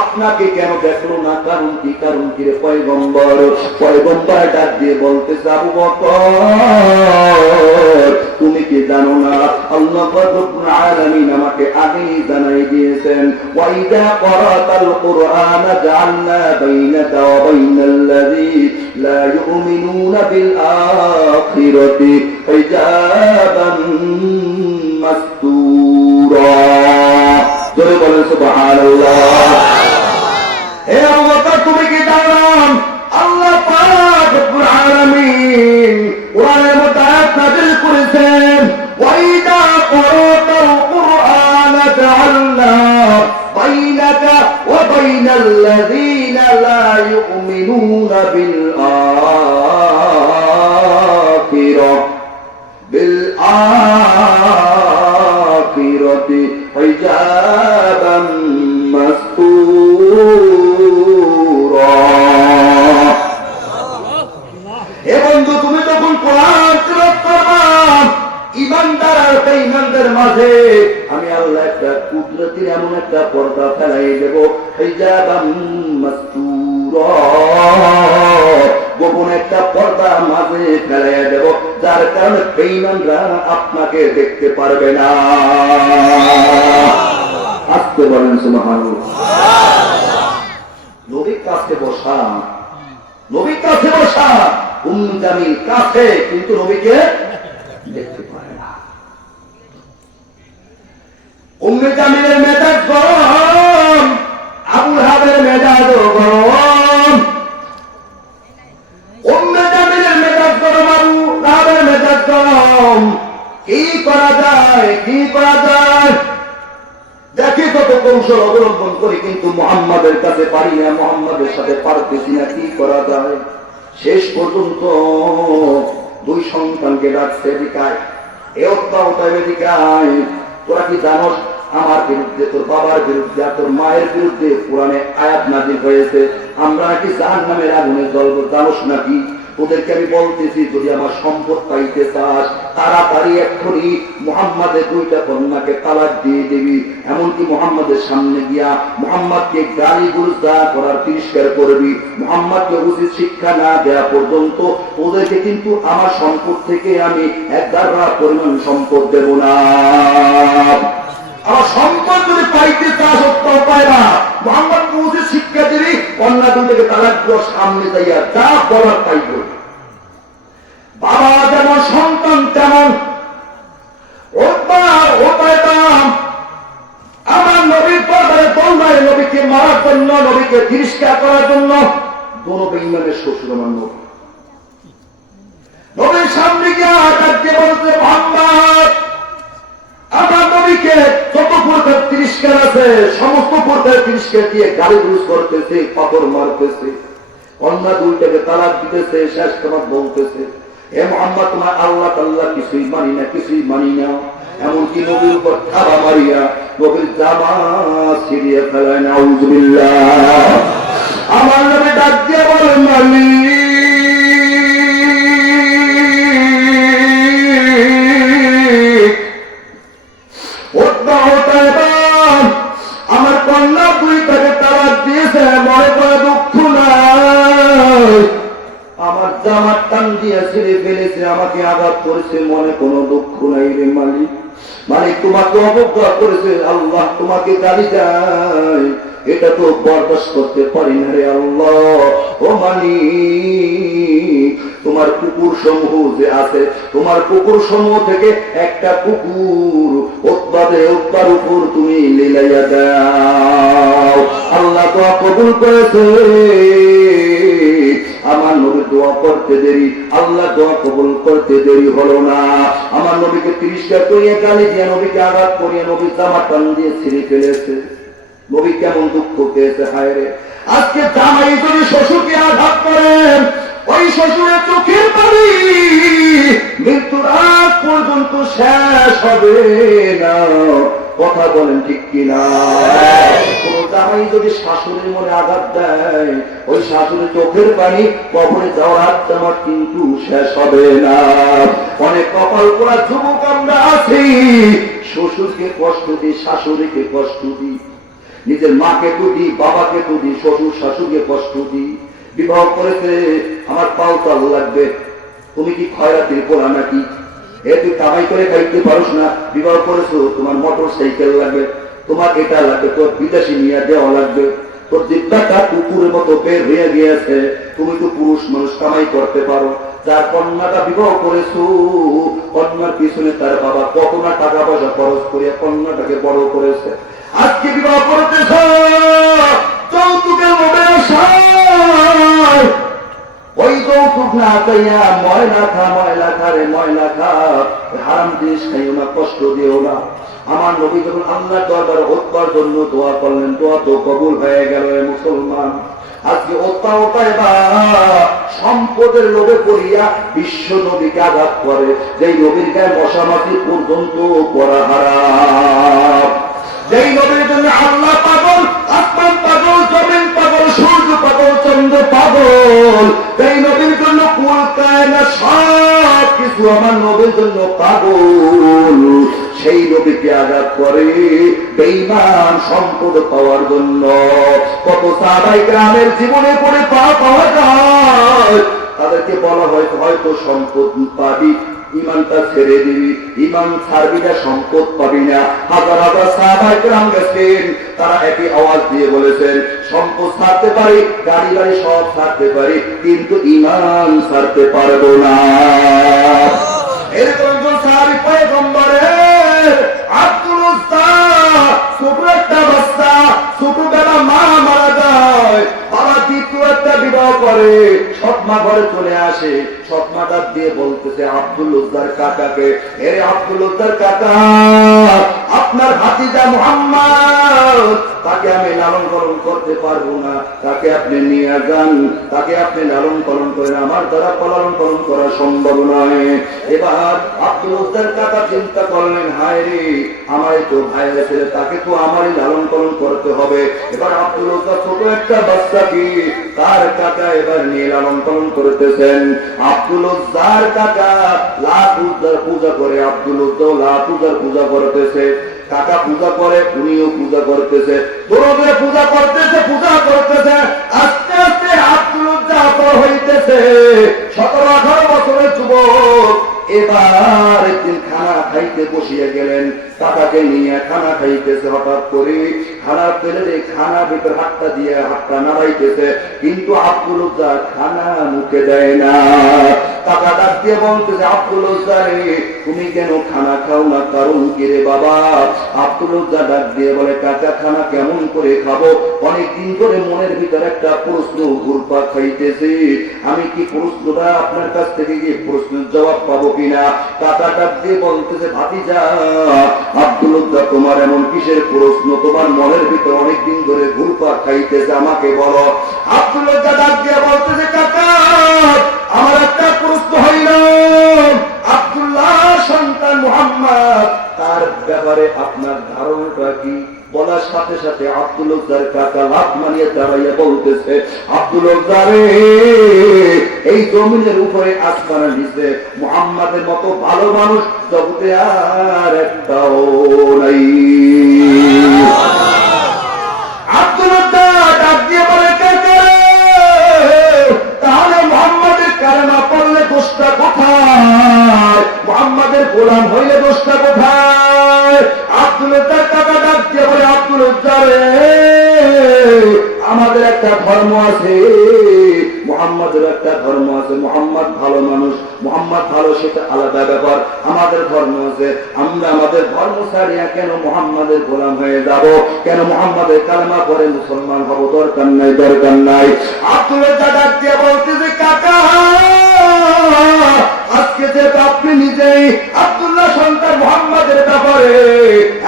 আপনাকে কেন দেখলো না? কারণ কি? কারণ কি রে পয়গম্বর? পয়গম্বর ডাক দিয়ে বলতেছে, আবু বকর তুমি কি জানো না আল্লাহ রব্বুল আলামিন আমাকে আগেই জানাই দিয়েছেন, ওয়াইদা ক্বরাতাল কুরআন জাআলনা বাইনাকা ওয়া বাইনাল্লাযী লা ইউমিনুনা বিল আখিরাতি হিজাবান মাসতুরা। জোরে বলেন সুবহানাল্লাহ। হে আবু বকর তুমি কি জানো আল্লাহ পাক রব্বুল আলামিন কোরআনের মধ্যে আয়াত নাযিল করেছেন, ওয়াইদা ক্বরাতাল কুরআন জাআলনা বাইনাকা ওয়া বাইনাল্লাযীনা লা ইউমিনুনা বিল আখিরাতি হিজাবান মাসতুরা। হে বন্ধু, তুমি যখন কোরআন তেলাওয়াত করবা, ঈমানদার আর বেঈমানদের মাঝে আমি আল্লাহ একটা কুদরতের এমন একটা পর্দা ফেলাই দেব, হিজাবান মাসতুরা, গোপন একটা পর্দা মাঝে ফেলাই দেব, যার কারণে বেঈমানরা আপনাকে দেখতে পারবে না। আসতে বলেন সুবহানাল্লাহ। নবীর কাছে বসা, নবীর কাছে বসা, উম্মে জামিল কাছে, কিন্তু নবীকে দেখতে পারে না। উম্মে জামিলের মেজাজ গরম, আবু লাহাবের মেজাজও গরম। উম্মে জামিলের মেজাজ গরম, আবু লাহাবের মেজাজ গরম। কি করা যায়? কি করা যায়? দেখি কত কৌশল অবলম্বন করি, কিন্তু মুহাম্মাদের কাছে পারি না, মুহাম্মাদের সাথে পারতেছি না, কি করা যায়? শেষ পর্যন্ত দুই সন্তানকে ডাকছে, এদিকায় এ ওটাই এদিকায়, তোরা কি জানোস আমার বিরুদ্ধে, তোর বাবার বিরুদ্ধে, তোর মায়ের বিরুদ্ধে কোরআনে আয়াত নাযিল হয়েছে, আমরা নাকি জাহান্নামের আগুনে জ্বলব, জানোস নাকি? ওদেরকে আমি বলতেছি, যদি আমার সম্পদ পাইতে চাস তাড়াতাড়ি এক্ষুনি মুহাম্মাদের দুইটা কন্যাকে তালাক দিয়ে দিবি, এমনকি মুহাম্মাদের সামনে গিয়া মুহাম্মাদকে গালি গুলজা করার তিরস্কার করবি, মুহাম্মাদকে উচিত শিক্ষা না দেওয়া পর্যন্ত ওদেরকে কিন্তু আমার সম্পদ থেকে আমি এক দাররা পরিমাণ সম্পদ দেব না। আমার সম্পদ যদি পাইতে চাস পায় না, মুহাম্মদকে উচিত শিক্ষা দিবি, কন্যা দুইটাকে তালাক দিয়ে সামনে যাইয়া যা বলার তাই বল। বাবা যেমন সন্তান তেমন, আমার নবীর পর্দারে তোমরা নবীকে মারার জন্য, নবীকে তিরস্কার করার জন্য দোনো বেঈমানের শ্বশুর আমার নবী। নবীর সামনে গিয়ে ডাকতে বলতে, মুহাম্মদ, আমার নবীকে যত প্রকার তিরস্কার আছে সমস্ত প্রকার তিরস্কার দিয়ে গালিগুলোজ করতেছে, পাথর মারতেছে, কন্যা দুইটাকে তালাক দিতেছে, শেষ তোমার বলতেছে, হে মুহাম্মদ, তোমার আল্লাহ তাল্লাহ কিছুই মানি না, কিছুই মানি না। এমনকি নবীর উপর থাবা মারিয়া নবীর জামা ছিঁড়িয়ে ফেলায়। নাউযুবিল্লাহ। আমার নবী ডাক দিয়ে বলেন, মালিক, আমার কন্যা দুইটাকে তালাক দিয়েছে, মনে করে দুঃখ নাই। আমার জামার টান দিয়ে ছিঁড়ে ফেলেছে, আমাকে আঘাত করেছে, মনে কোনো দুঃখ নাই রে মালিক। মালিক, তোমাকে অবজ্ঞা করেছে, আল্লাহ তোমাকে গালি দেয়, এটা তো বরদাস্ত করতে পারি না রে আল্লাহ। ও মালিক, তোমার কুকুর সমূহ যে আছে, তোমার কুকুর সমূহ থেকে একটা কুকুর উৎপার উপর তুমি লীলাইয়া দাও। আল্লাহ তো কবুল করেছে। আমার নবী দোয়া করতে দেরি, আল্লাহ দোয়া কবুল করতে দেরি হলো না। আমার নবীকে তিরস্কার করিয়া গালি দিয়ে নবীকে আঘাত করিয়া নবী জামা টান দিয়ে ছিঁড়ে ফেলেছে। নবী কেমন দুঃখ পেয়েছে, হায় রে। আজকে জামাই যদি শ্বশুরকে আঘাত করেন, ওই শ্বশুরের চোখের পানি মৃত্যুর আগ পর্যন্ত শেষ হবে না। কথা বলেন ঠিক কিনা? কোন জামাই যদি শাশুড়ির মনে আঘাত দেয়, ওই শাশুড়ির চোখের পানি কবরে যাওয়ার আগ আমার কিন্তু শেষ হবে না। অনেক কপাল পোড়া যুবক আমরা আছি, শ্বশুরকে কষ্ট দিই, শাশুড়িকে কষ্ট দিই, নিজের মাকে তো দিই, বাবাকে তো দিই, শ্বশুর শাশুড়িকে কষ্ট দিই। বিবাহ করেছে, আমার পাও চাল লাগবে, তুমি কি খয়রাতির পোলা নাকি? তুই কামাই করে খাইতে পারোস না, বিবাহ করেছো, তোমার মোটর সাইকেল লাগবে, তোমার এটা লাগবে, তোর বিদেশি নিয়ে দেওয়া লাগবে, তোর জিব্বাটা কুকুরের মতো বের হয়ে গিয়েছে, তুমি তো পুরুষ মানুষ, কামাই করতে পারো। যার কন্যাটা বিবাহ করেছো, কন্যার পিছনে তার বাবা কত না টাকা পয়সা খরচ করিয়া কন্যাটাকে বড় করেছে। আজকে বিবাহ করতেছ যৌতুকের লোভে, ওই যৌতুক না চাইয়া ময়লা খা, ময়লা খা রে ময়লা খা, হারাম জিনিস খাইও না, কষ্ট দিও না। আমার নবী যখন আল্লাহর দরবারে হত্যার জন্য দোয়া করলেন, দোয়া তো কবুল হয়ে গেল রে মুসলমান। আজকে সম্পদের লোভে পড়িয়া বিশ্ব নবীকে আঘাত করে, যেই নবীর গায়ে মশামাছি পর্যন্ত পড়া হারাম, যেই নবীর জন্য আল্লাহ পাগল, আসমান পাগল, জমিন পাগল, সূর্য পাগল, চন্দ্র পাগল, যেই নবীর জন্য কুল কায়নাত সব কিছু আমার নবীর জন্য পাগল, সেই নবীকে আঘাত করে বেঈমান সম্পদ পাওয়ার জন্য। কত সাহাবায়ে কেরামের জীবনে পড়ে পাওয়া যায়, তাদেরকে বলা হয় হয়তো সম্পদ পাবি, ইমানটা ছেড়ে দিবি, ইমান ছাড়বি না, সম্পদ পাবি না। হাজার হাজার সাহাবায়ে কেরাম গেছেন, তারা একই আওয়াজ দিয়ে বলেছেন, সম্পদ ছাড়তে পারি, গাড়ি বাড়ি সব ছাড়তে পারি, কিন্তু ইমান ছাড়তে পারবো না। এরকম একজন সাহাবী পয়গম্বরের আব্দুল উজ্জাহ, ছোট একটা বাচ্চা, ছোটবেলা মা মারা যায়, বাবা দ্বিতীয় একটা বিবাহ করে, সৎমা ঘরে চলে আসে, সৎমা ডাক দিয়ে বলতেছে আব্দুল উজ্জাহর কাকাকে, এ আব্দুল উজ্জাহর কাকা, আপনার ভাতিজা মুহাম্মদ, তাকে আমি লালন পালন করতে পারবো না, তাকে আপনি নিয়ে যান, তাকে আপনি লালন পালন করেন, আমার দ্বারা লালন পালন করা সম্ভব নয়। এবার আব্দুল উজ্জাহর কাকা চিন্তা করলেন, হায় রে, আমার তো ভাইয়ের ছেলে, তাকে তো আমারই লালন পালন করতে হবে। এবার আব্দুল উজ্জাহ ছোট একটা বাচ্চাকে তার কাকা এবার নিয়ে লালন পালন করতেছেন। আব্দুল উজ্জাহর কাকা লাত উজ্জার পূজা করে, আব্দুল উজ্জাহ লাত উজ্জার পূজা করতেছে, কাকা পূজা করে, উনিও পূজা করতেছে, দোরে পূজা করতেছে, পূজা করতেছে। আস্তে আস্তে আব্দুল উজ্জাহ বড় হইতেছে, 17-18 বছরের যুবক। এবার একদিন খানা খাইতে বসিয়ে গেলেন, কাকাকে নিয়ে খানা খাইতেছে, হঠাৎ করে খানার প্লেটে খানা ভিতর হাতটা দিয়ে হাতটা নাড়াইতেছে, কিন্তু আব্দুল উজ্জা খানা মুখে দেয় না। কাকা ডাক দিয়ে বলতেছে, আব্দুল উজ্জা রে, তুমি কেন খানা খাও না, কারণ কি রে বাবা? আব্দুল উজ্জা ডাক দিয়ে বলে, কাকা খানা কেমন করে খাবো, অনেকদিন ধরে মনের ভিতরে একটা প্রশ্ন ঘুরপাক খাইতেছে, আমি কি প্রশ্নটা আপনার কাছ থেকে গিয়ে প্রশ্নের জবাব পাবো কিনা? কাকা ডাক দিয়ে বলতেছে, ভাতিজা আব্দুল উজ্জা, তোমার এমন কিসের প্রশ্ন, তোমার মনের ভিতরে অনেকদিন ধরে ঘুরপাক খাইতেছে, আমাকে বলো। আব্দুল উজ্জা ডাক দিয়ে বলতেছে, কাকা আমার একটা প্রশ্ন হইল, আব্দুল্লাহ সন্তান মুহাম্মদ, তার ব্যাপারে আপনার ধারণাটা কি? বলার সাথে সাথে আব্দুল উজ্জার কাকা লাফ মারিয়ে দাঁড়াইয়া বলতেছে, আব্দুল উজ্জা রে, এই জমিনের উপরে আসমানের নিচে মুহাম্মাদের মতো ভালো মানুষ জগতে আর একটাও নাই। আব্দুল উজ্জা ডাক দিয়ে বলে, কাকা তাহলে মুহাম্মাদের কালেমা পড়লে দোষটা কোথায়? মুহাম্মাদের গোলাম হইলে দোষটা কোথায়? আব্দুল উজ্জার কাকা ডাক দিয়ে বলে, আব্দুল উজ্জা রে, আমাদের একটা ধর্ম আছে, মুহাম্মাদের একটা ধর্ম আছে, মুহাম্মদ ভালো মানুষ, মুহাম্মদ ভালো সেটা আলাদা ব্যাপার, আমাদের ধর্ম আছে, আমরা আমাদের ধর্ম ছাড়িয়া কেন মুহাম্মাদের গোলাম হয়ে যাব? কেন মুহাম্মাদের কালেমা পড়ে মুসলমান হব? দরকার নাই, দরকার নাই। আব্দুল উজ্জা ডাক দিয়ে বলতেছে, কাকা আজকে যে আপনি নিজেই আব্দুল্লাহ সন্তান মুহাম্মাদের ব্যাপারে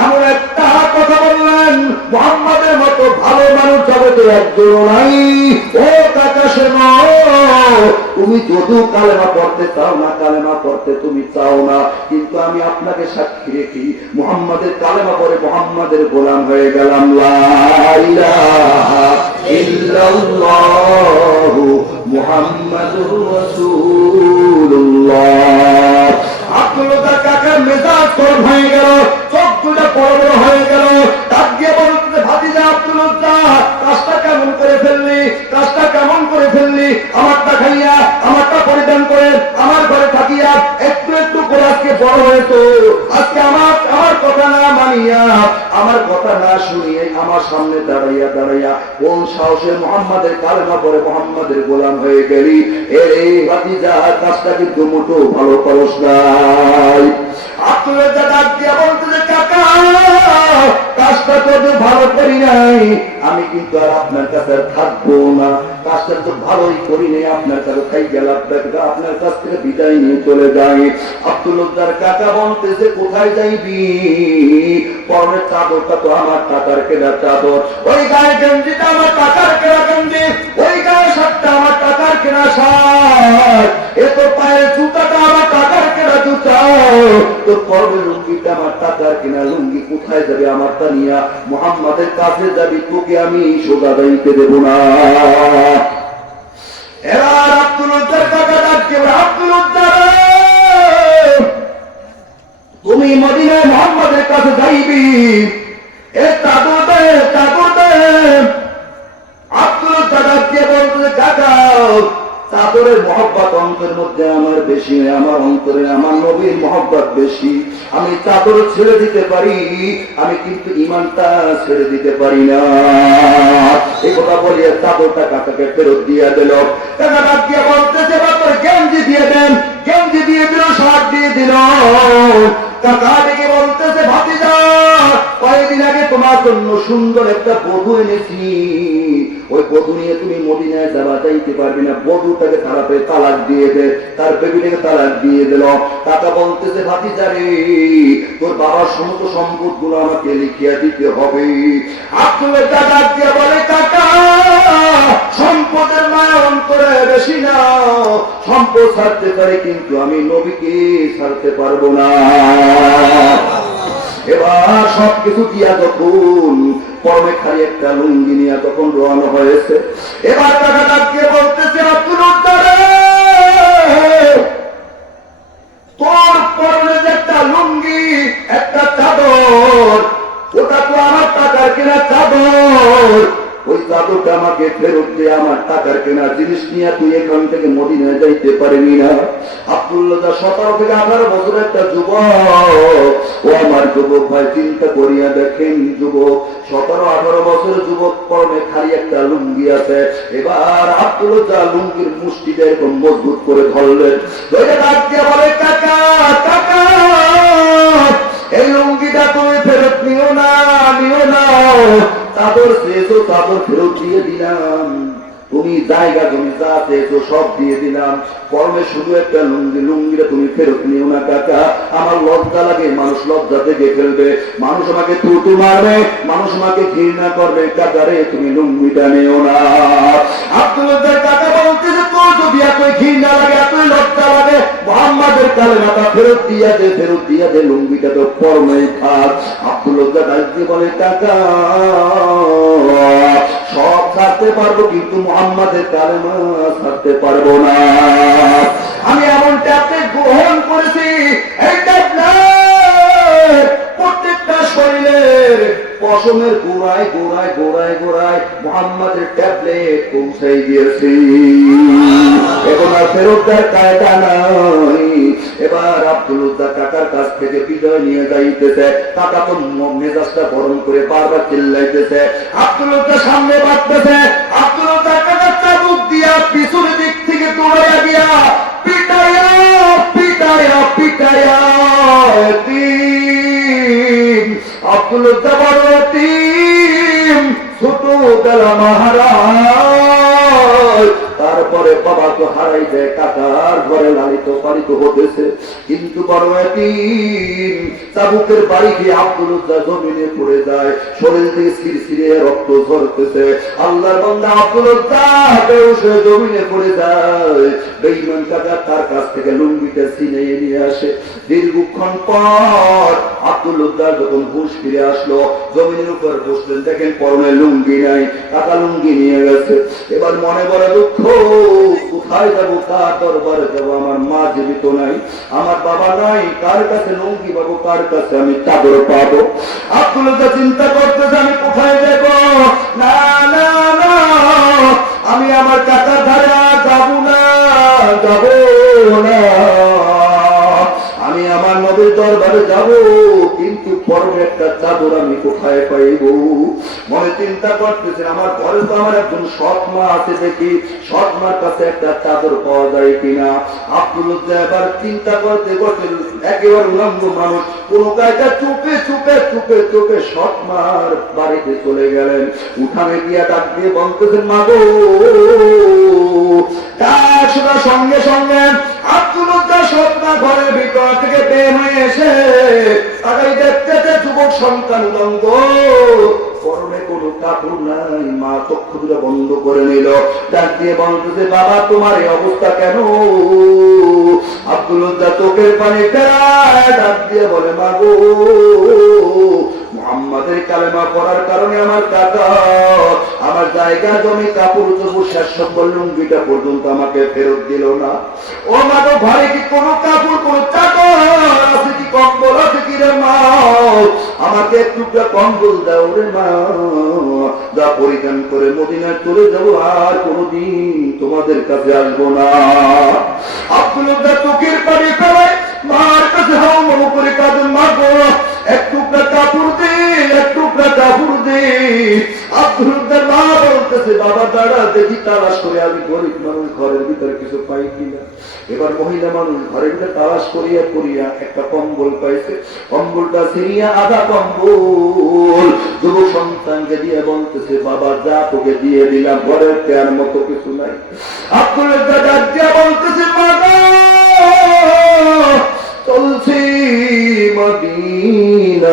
এমন একটা কথা বললেন, মুহাম্মাদের মতো ভালো মানুষ জগতে একজন নাই। ও কাকা শোনো, তুমি যদু কালেমা পড়তে চাও না, কালেমা পড়তে তুমি চাও না, কিন্তু আমি আপনাকে সাক্ষী রেখি, মুহাম্মাদের কালেমা পড়ে মুহাম্মাদের গোলাম হয়ে গেলাম। লা ইলাহা ইল্লাল্লাহু মুহাম্মাদুর রাসূলুল্লাহ। আব্দুল উজ্জা কাকার মেজাজ গরম হয়ে গেল, চোখ দুটো বড় বড় হয়ে গেল, ডাক দিয়ে বলতে, ভাতিজা আব্দুল উজ্জা, কাজটা কেমন করে ফেললি, কাজটা কেমন করে ফেললি? আমারটা খাইয়া, আমারটা পরিধান করে, আমার ঘরে থাকিয়া একটু একটু করে আজকে বড় হয়েছে, আজকে আমার কথা না মানিয়া, আমার কথা না শুনিয়ে আমার সামনে দাঁড়াইয়া দাঁড়াইয়া কোন সাহসে মুহাম্মাদের কালেমা পড়ে মুহাম্মাদের গোলাম হয়ে গেলি? এই ভাতিজা, কাজটা কিন্তু মোটো ভালো করস নাই। আব্দুল উজ্জা ডাক দিয়া বলতেছে, কাকা কাজটা তো ভালো করি নাই, আমি কিন্তু আর আপনার কাছে থাকবো না, কাজটা তো ভালোই করি নাই, আপনার কাছে খাই গেলাম, আপনার কাছ থেকে বিদায় নিয়ে চলে যাই। আব্দুল উজ্জার কাকা বলতেছে, কোথায় যাইবি? পরনের চাদরটা তো আমার টাকার কেনা চাদর, ওই গায়ে গেঞ্জিটা আমার টাকার কেনা গেঞ্জি, ওই গায়ে শার্টটা আমার টাকার কেনা শার্ট, এ তো পায়ের জুতাটা আমার টাকার কেনা জুতা, তোর পরনের লুঙ্গিটা আমার টাকার কেনা লুঙ্গি, কোথায় যাবে আমারটা নিয়া? মুহাম্মাদের কাছে যাবি, তোকে আমি সোজা যাইতে দেব না। এবার আব্দুল উজ্জার কাকা ডাকছে, আব্দুল উজ্জা তুমি মদিনায় মুহাম্মাদের কাছে যাইবি, এ চাদর দে, চাদর দে। আব্দুল উজ্জা ডাকছে বলতে, কাকা চাদরের মহব্বত অন্তরের মধ্যে আমার বেশি, আমার অন্তরে আমার নবীর মহব্বত বেশি, আমি চাদর ছেড়ে দিতে পারি, আমি কিন্তু ইমানটা ছেড়ে দিতে পারি না। এই কথা বলিয়ে চাদরটা কাকাকে ফেরত দিয়ে দিল। কাকা ডাক দিয়ে বলতেছে, তোর গেঞ্জি দিয়ে দেন, গেঞ্জি দিয়ে দিল, শার্ট দিয়ে দিল। কাকা ডেকে বলতেছে, ভাতিজা কয়েকদিন আগে তোমার জন্য সুন্দর একটা বধূ এনেছি, ওই বধূ নিয়ে তুমি মদিনায় যাওয়া যাইতে পারবি না, বধূটাকে তাড়াতাড়ি তালাক দিয়ে দে। তার বেবিটাকে তালাক দিয়ে দিল। কাকা বলতেছে, ভাতিজা রে, তোর বাবার সমস্ত সম্পদ গুলো আমাকে লিখিয়া দিতে হবে। আব্দুল দাদা দিয়ে বলে, কাকা সম্পদের মায়া অন্তরে বেশি না, সম্পদ ছাড়তে পারে কিন্তু আমি নবীকে ছাড়তে পারবো না। এবার সবকিছু দিয়া যখন পরমে খালি একটা লুঙ্গি নিয়ে তখন রওনা হয়েছে, এবার কাকা ডাকিয়ে বলতেছে, আব্দুল উজ্জা রে, তোর পরনে যে একটা লুঙ্গি, একটা চাদর, ওটা তো আমার টাকার কেনা চাদর, ওই চাদরটা আমাকে ফেরত দে, আমার টাকার কেনা জিনিস নিয়ে তুই এখান থেকে মদিনায় যাইতে পারবি না। আব্দুল্লাহ 17 থেকে 18 বছর একটা যুবক। ও আমার যুবক ভাই, চিন্তা করিয়া দেখেন, যুবক 17-18 বছর যুবক, পরনে খালি একটা লুঙ্গি আছে। এবার আব্দুল্লাহ লুঙ্গির মুষ্টিটা এরকম মজবুত করে ধরলেন, ধরে ডাক দিয়ে বলে, কাকা কাকা, এই লুঙ্গিটা তুমি ফেরত নিও না, নিও না। চাদর চেয়েছো, চাদর ফেরত দিয়ে দিলাম। তুমি জায়গা জমি যা চেয়েছো সব দিয়ে দিলাম, পরনে শুধু একটা লুঙ্গি, লুঙ্গিটা তুমি ফেরত নিও না কাকা। আমার লজ্জা লাগে, মানুষ লজ্জা থেকে ফেলবে, মানুষ আমাকে থুতু মারবে, মানুষ আমাকে ঘৃণা করবে, কাকা রে তুমি লুঙ্গিটা নিও না। আব্দুল্লাহ কাকা বলতেছে, তোর যদি এতই ঘৃণা লাগে, এতই লজ্জা লাগে, মুহাম্মাদের কালেমাটা ফেরত দিয়া দে, ফেরত দিয়া দে, লুঙ্গিটা তো পরনেই থাক। আব্দুল্লাহ ডাক দিয়ে বলে, কাকা সব ছাড়তে পারবো, কিন্তু মুহাম্মাদের কালেমা ছাড়তে পারবো না। আমি এমনটা আপনি গ্রহণ করেছি, এইটা প্রত্যেকটা শরীরের পশমের গোড়ায় গোড়ায় গোড়ায় গোড়ায় মুহাম্মাদের ট্যাবলেট পৌঁছাই দিয়েছি, এখন আর ফেরত দেওয়ার কায়দা নাই। এবার আব্দুল্লাহ কাকার কাছ থেকে বিদায় নিয়ে যাইতেছে, কাকা তো মেজাজটা গরম করে বারবার চিল্লাইতেছে, আব্দুল্লাহ সামনে বাড়তেছে, আব্দুল্লাহ কাকার চাবুক দিয়া পিছনের দিক থেকে দৌড়াইয়া গিয়া পিটাইয়া পিটাইয়া পিটাইয়া আব্দুল্লাহ বড় টিম ছোট বেলা মহারাজ। তারপরে বাবা তো হারাই দেয়, কাকার ঘরে লালিত পালিত হতেছে, কিন্তু বড় এতিম চাবুকের বাড়ি গিয়ে আব্দুল্লাহ জমিনে পড়ে যায়, শরীর থেকে সিরসিরে রক্ত ঝরতেছে। আল্লাহর বান্দা আব্দুল্লাহ বেহুশে জমিনে পড়ে যায়। বেঈমান কাকা তার কাছ থেকে লুঙ্গিটা ছিনিয়ে নিয়ে আসে। দীর্ঘক্ষণ পর আব্দুল্লাহ যখন হুঁশ ফিরে আসলো, জমিনের উপর বসলেন, দেখেন পরনে লুঙ্গি নাই, কাকা লুঙ্গি নিয়ে গেছে। এবার মনে বড় দুঃখ, কোথায় যাবো, কার দরবারে যাবো, আমার মা জীবিত নাই, আমার বাবা নাই, কার কাছে লুঙ্গি পাবো, কার কাছে আমি চাদর পাবো। আব্দুল্লাহ চিন্তা করতেছে, আমি কোথায় যাবো, না না না, আমি আমার কাকার ধারে যাবো না, যাবো না, আমি আমার নবীর দরবারে যাব, কিন্তু পরনে একটা চাদর আমি কোথায় পাইব। মনে চিন্তা করতেছেন, আমার ঘরে তো আমার একজন সৎ মা আছে, দেখি সৎ মার কাছে একটা চাদর পাওয়া যায় কিনা। আব্দুল্লাহ এবার চিন্তা করতে করতে একেবারে উলঙ্গ মানুষ, কোন কাজটা চুপে চুপে চুপে চুপে সৎ মার বাড়িতে চলে গেলেন। উঠানে গিয়া ডাক দিয়ে বলতেছেন, মা গো। তার শোনা সঙ্গে সঙ্গে আব্দুল্লাহ সৎ মা ঘরের ভিতর থেকে বের হয়ে এসে তাকাই দেখতে যুবক সন্তান উলঙ্গ, পরনে কোনো কাপড় নাই। মা চক্ষু দুটো বন্ধ করে নিল, ডাক দিয়ে বলতেছে, বাবা তোমার এই অবস্থা কেন? আব্দুল্লাহ চোখের পানি ফেরায় ডাক দিয়ে বলে, মা গো, মুহাম্মাদের কালেমা পড়ার কারণে আমার কাকা আমার জায়গা জমি কাপড় চোপড় শেষ সকল লুঙ্গিটা পর্যন্ত আমাকে ফেরত দিল না। ও মা গো, ঘরে কি কোনো কাপড় কোন চাদর আছে কি, কম্বল আছে কি রে মা? আমাকে একটুটা কম্বল দাও রে মা, যা পরিধান করে মদিনায় চলে যাবো, আর কোনদিন তোমাদের কাছে আসবো না। আব্দুল্লাহ চোখের পানি ফেলায় মার কাছে হাও মাও করে কাঁদেন, মা গো একটুটা কাপড় দে, একটুটা কাপড় দে। আব্দুল্লাহ মা বলতেছে, বাবা দাঁড়া, দেখি তালাশ করে আমি গরিব মানুষ ঘরের ভিতরে কিছু পাই কিনা। এবার মহিলা মানুষ ঘরের ভিতরে তালাশ করিয়া করিয়া একটা কম্বল পাইছে, কম্বলটা ছিঁড়িয়া আধা কম্বল যুবক সন্তানকে দিয়ে বলতেছে, বাবা যা তোকে দিয়ে দিলাম, ঘরের পেয়ার মতো কিছু নাই। আব্দুল্লাহ ডাক দিয়া বলতেছে, মা গো চলছি মদিনায়,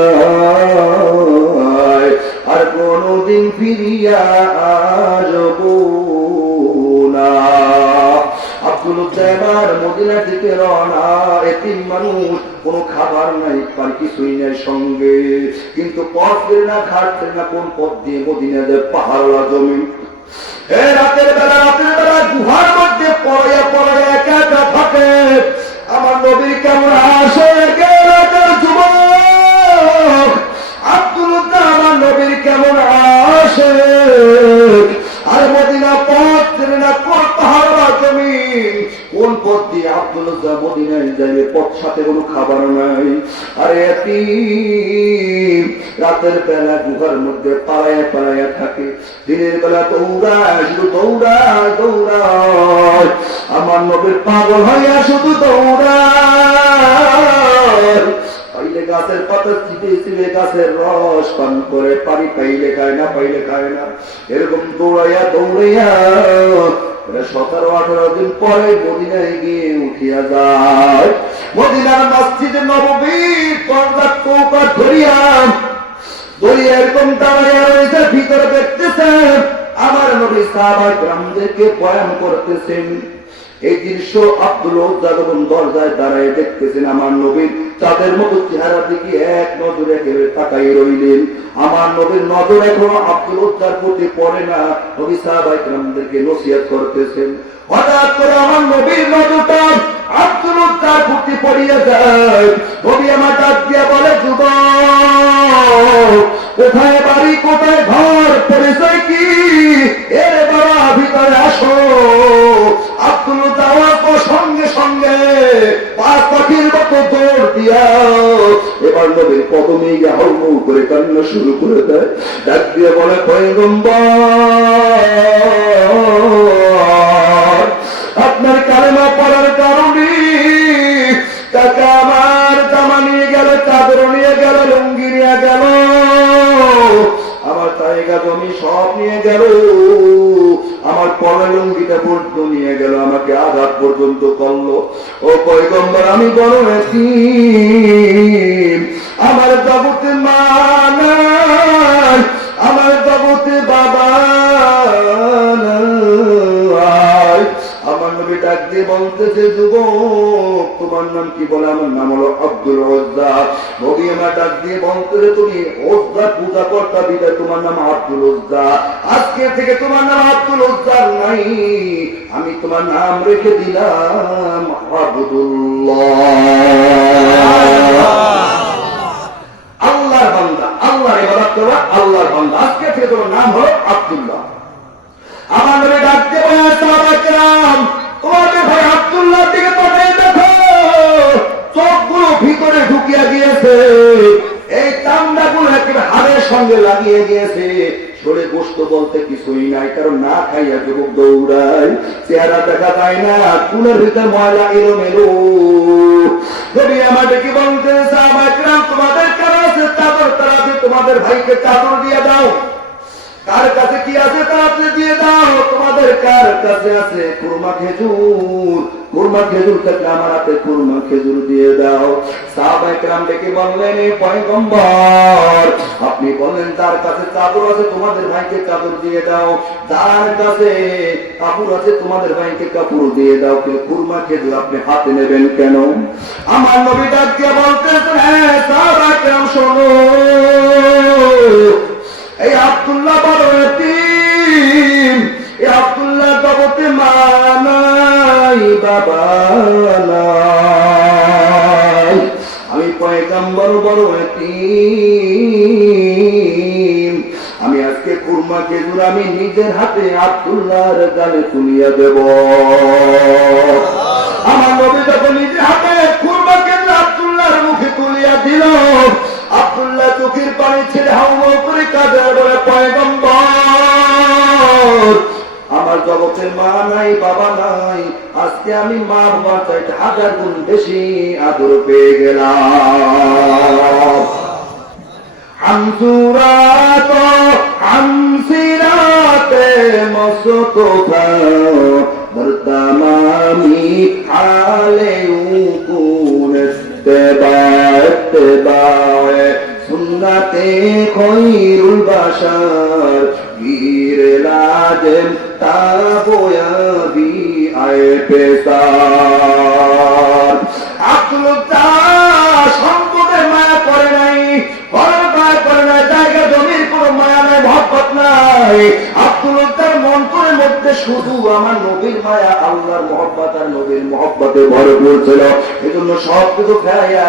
আর কোনদিন ফিরিয়া আসবো না। আব্দুল্লাহ মদিনার দিকে রওনা। এতিম মানুষ, কোনো খাবার নাই, আর কিছুই নাই সঙ্গে, কিন্তু পথ ফিরে না, ঘাটছে না, কোন পথ দিয়ে মদিনা যায়, পাহাড়া জমি। রাতের বেলা গুহার মধ্যে পড়াইয়া পড়াইয়া একা একা থাকে। আমার নবীর কেমন আসে যুবক, আব্দুল্লাহ আমার নবীর কেমন আসে উজ্জা মদিনায় যাইবে, পথ সাথে কোনো খাবার নাই। আরে এতিম রাতের বেলা গুহার মধ্যে পালায়া পালায়া থাকে, দিনের বেলা দৌড়ায়, শুধু দৌড়ায় দৌড়ায়। আমার নবীর পাগল হইয়া শুধু দৌড়ায়। পাইলে গাছের পাতা চিপে চিপে গাছের রস পান করে, পানি পাইলে খায় না, পাইলে খায় না। এরকম দৌড়াইয়া দৌড়াইয়া 17-18 দিন পরে মদিনায় গিয়ে উঠিয়া যায়। মদিনার মসজিদে নববীর পর্দার চৌকাঠ ধরিয়া এরকম দাঁড়াইয়া রয়েছে, ভিতরে দেখতেছেন আমার নবী সাহাবায়ে কেরামদেরকে বয়ান করতেছেন। এই দৃশ্য আব্দুল উজ্জা যখন দরজায় দাঁড়ায় দেখতেছেন আমার নবীর তাদের মতো চেহারা দিকে এক নজরে একেবারে তাকাই রইলেন। আমার নবীর নজর এখনো আব্দুল উজ্জার প্রতি পড়ে না, নবী সাহাবায়ে কেরামদেরকে নসিহত করতেছেন। হঠাৎ করে আমার নবীর নজরটা আব্দুল উজ্জার প্রতি পড়িয়া যায়। নবী আমার ডাক দিয়া বলে, যুবক, কোথায় বাড়ি, কোথায় ঘর, পরিচয় কি? এর বাবা ভিতরে আসো। আব্দুল উজ্জা সঙ্গে সঙ্গে পাঁচ পাখির মতো দৌড় দিয়া এবার নবীর কদমে গিয়ে হলমল করে কান্না শুরু করে দেয়। ডাক দিয়ে বলে, পয়গম্বর, আপনার কালেমা পড়ার কারণে টাকা আমার জামা নিয়ে গেল, চাদর নিয়ে গেল, লুঙ্গি নিয়ে গেল, আমার জায়গা জমি সব নিয়ে গেল, আমার পরা লুঙ্গিটা পর্যন্ত নিয়ে গেল, আমাকে আঘাত পর্যন্ত করলো। ও পয়গম্বর, আমি বড় এতিম, আমার জগতে মা নাই, আমার জগতে বাবা নাই। আমার নবী ডাক দিয়ে বলতেছে, যুবক, তোমার নাম কি? বলে, আমার নাম হলো আব্দুল উজ্জা। নবী আমার ডাক দিয়ে বলতেছে, তুমি উজ্জা পূজা করতা বিদায় তোমার নাম আব্দুল উজ্জা। আজকে থেকে তোমার নাম আব্দুল উজ্জা নাই, আমি তোমার নাম রেখে দিলাম আবদুল্লাহ। আল্লাহর বান্দা, আল্লাহর ইবাদত করা, আল্লাহর বান্দা। আজকে থেকে তোমার নাম হলো আব্দুল্লাহ। আমার নবী ডাক দিয়ে বলে, সাহাবায়ে কেরাম, তোমাদের ভাই আব্দুল্লাহ দিকে তাকিয়ে দেখো, চোখগুলো ভিতরে ঢুকিয়া গিয়েছে, এই চামড়াগুলো একেবারে হাড়ের সঙ্গে লাগিয়ে গিয়েছে, শরীরে গোশত বলতে কিছুই নাই, কারণ না খাইয়া যুবক দৌড়ায়, চেহারা দেখা যায় না, চুলের ভিতরে ময়লা এলোমেলো। নবী আমাদের কি বলতে, সাহাবায়ে কেরাম, তোমাদের কারো আছে চাদর, তারা আছে, তোমাদের ভাইকে চাদর দিয়ে দাও। কার কাছে কি আছে তাড়াতাড়ি দিয়ে দাও। তোমাদের কার কাছে আছে কুরমা খেজুর, কুরমা খেজুর থাকলে আমার হাতে কুরমা খেজুর দিয়ে দাও। সাহাবায়ে কেরাম ডেকে বললেন, পয়গম্বর, আপনি বলেন যার কাছে চাদর আছে তোমাদের ভাইকে চাদর দিয়ে দাও, যার কাছে কাপড় আছে তোমাদের ভাইকে কাপড় দিয়ে দাও, কিন্তু কুরমা খেজুর আপনি হাতে নেবেন কেন? আমার নবী ডাক দিয়ে বলতেছেন, হ্যাঁ সাহাবায়ে কেরাম শোনো, এই আব্দুল্লাহ বড় এতিম, এই আব্দুল্লাহ জগতে মা নাই, বাবা নাই, আমি পয়গম্বর বড় এতিম, আমি আজকে কুরমা খেজুর আমি নিজের হাতে আব্দুল্লাহর গালে তুলিয়া দেব। আমার নবী যখন নিজের হাতে কুরমা খেজুর আব্দুল্লাহর মুখে তুলিয়া দিল, আব্দুল্লাহ চোখের পানি ছেড়ে হাওয়া করে কাঁদে, বলে, পয়গম্বর, আমার জগতের মা নাই, বাবা নাই, আজকে আমি মা বাবা চাইতে 1000 গুণ বেশি আদর পেয়ে গেলাম। হামসুরাত হামসিরাতে মসতফা বর্তমানি হালে উকুন ইত্তেবায়ে সুন্নতে খৈরুল বাশার গীর লাজম তাবোয়াবি আয়ে পেশার। আব্দুল্লাহ সম্পদের মায়া করে নাই, ঘরের মায়া করে নাই, জায়গা জমির কোনো মায়া নাই, মহব্বত নাই। আব্দুল্লাহর মন্তরের মধ্যে মধ্যে শুধু আমার নবীর মায়া, আল্লাহর মহব্বত আর নবীর মহব্বতে ভরপুর ছিল। এজন্য সব কিছু খাইয়া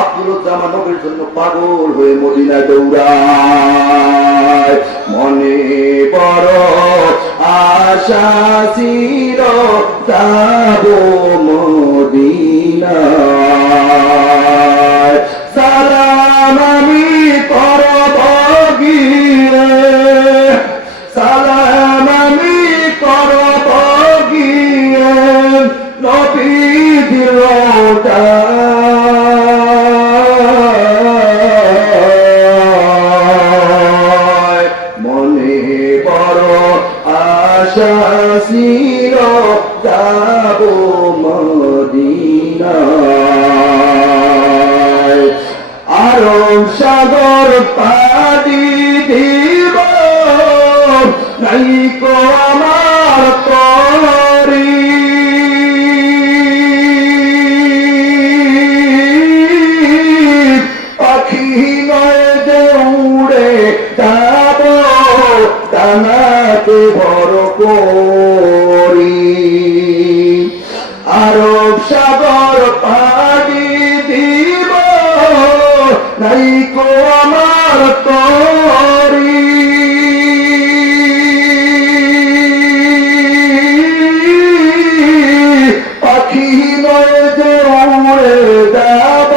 আব্দুজ্জামান নবীর জন্য পাগল হয়ে মদিনায় দৌড়ায়। মনে বড় আশা ছিল যাব মদিনায়, সালাম আমি করব গিয়ে, সালাম আমি করব গিয়ে নবীজির রওজায়। মনে বড় আশা ছিল যাব মদিনায়, আরব সাগর পাড়ি দিব নাই কো আমার তরি, পাখি নয় যে উড়ে যাব ডানাতে ভর করি, আরব সাগর পাড়ি দিব নাই কো আমার তরি, পাখি নয় যে উড়ে যাব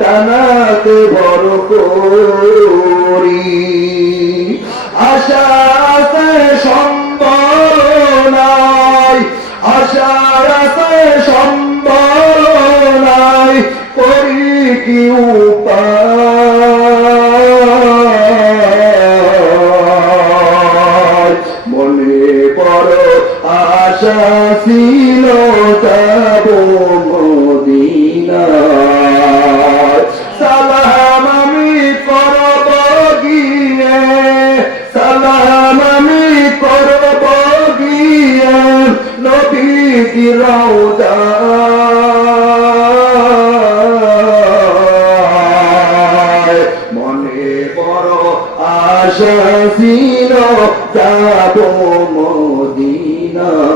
ডানাতে ভর করি, আশা আছে সম্বল নাই, আশার আছে সম্বল নাই, করি কি উপায়। মনে বড় আশা ছিল যাব মদিনায়, সালাম আমি করব গিয়ে, সালাম আমি করব গিয়ে নবীজির রওজায়। মনে বড় আশা ছিল যাব মদিনায়।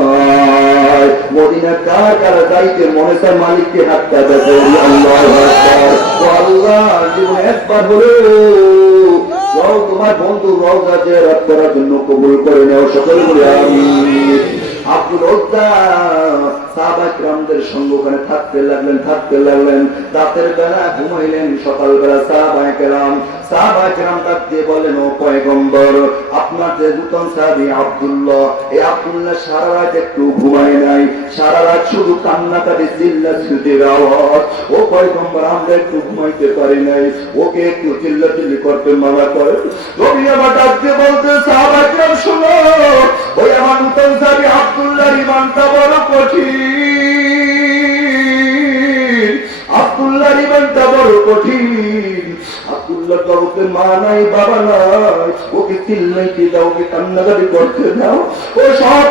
মদিনা কার কার যাইতে মনে চায় মালিককে হাতটা দেখে আল্লাহু আকবার। ও আল্লাহ, জীবনে একবার হলো তোমার বন্ধু রওজা জিয়ারত করার জন্য কবুল করে নাও, সকলে বলে আমিন। আব্দুল উজ্জা সাহাবা কিরামদের সঙ্গে ওখানে থাকতে লাগলেন। রাতের বেলা ঘুমাইলেন, সকালবেলা সাহাবা কিরাম ডাক দিয়ে বলেন, ও পয়গম্বর, আপনার যে নূতন সাহাবী আব্দুল্লাহ, এই আব্দুল্লাহ সারা রাত একটু ঘুমায় নাই, সারা রাত শুধু কান্নাকাটি চিল্লাচিল্লির আওয়াজ। ও পয়গম্বর, আমরা একটু ঘুমাইতে পারি নাই, ওকে একটু চিল্লাচিল্লি করতে মানা করে। নবী আমার ডাক দিয়ে বলতে, সাহাবা কিরাম শোনো, ওই আমার নূতন সাহাবী আব্দুল্লাহর ঈমানটা বড় কঠিন, আব্দুল্লাহর ঈমানটা বড় কঠিন। আব্দুল্লাহ বাবুকে মা নাই, বাবা নাই, ওকে চিল্লাইতে দাও, ওকে কান্নাকাটি করতে দাও। ও সব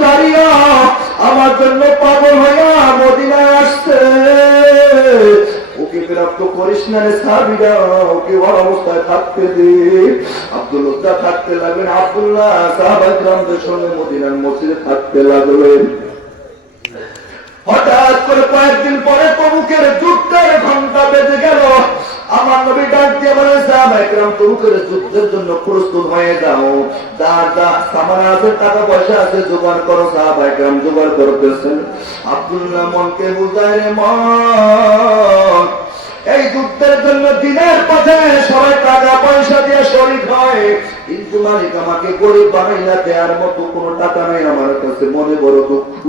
ছাড়িয়া আমার জন্য পাগল হইয়া মদিনায় আসছে, ওকে বিরক্ত করিস না রে সাহাবীরা, ওকে ওর অবস্থায় থাকতে দে। আব্দুল্লাহ থাকতে লাগলেন, আব্দুল্লাহ সাহাবা কিরামদের সঙ্গে মদিনার মসজিদে থাকতে লাগলেন। হঠাৎ করে কয়েকদিন পরে তবুকের যুদ্ধের ঘন্টা বেজে গেল। আমার নবী ডাক দিয়ে বলে, সাহাবা কিরাম তবুকের যুদ্ধের জন্য প্রস্তুত হয়ে যাও, যা যা সামান আছে, টাকা পয়সা আছে, জোগাড় করো। সাহাবা কিরাম জোগাড় করতেছেন। আব্দুল্লাহ মনকে বুঝায়, রে মন, এই যুদ্ধের জন্য দিনের পথে সবাই টাকা পয়সা দিয়ে শরীক হয়, কিন্তু মালিক আমাকে গরিব বানাইলা দেওয়ার মতো কোনো টাকা নাই আমার কাছে, মনে বড় দুঃখ।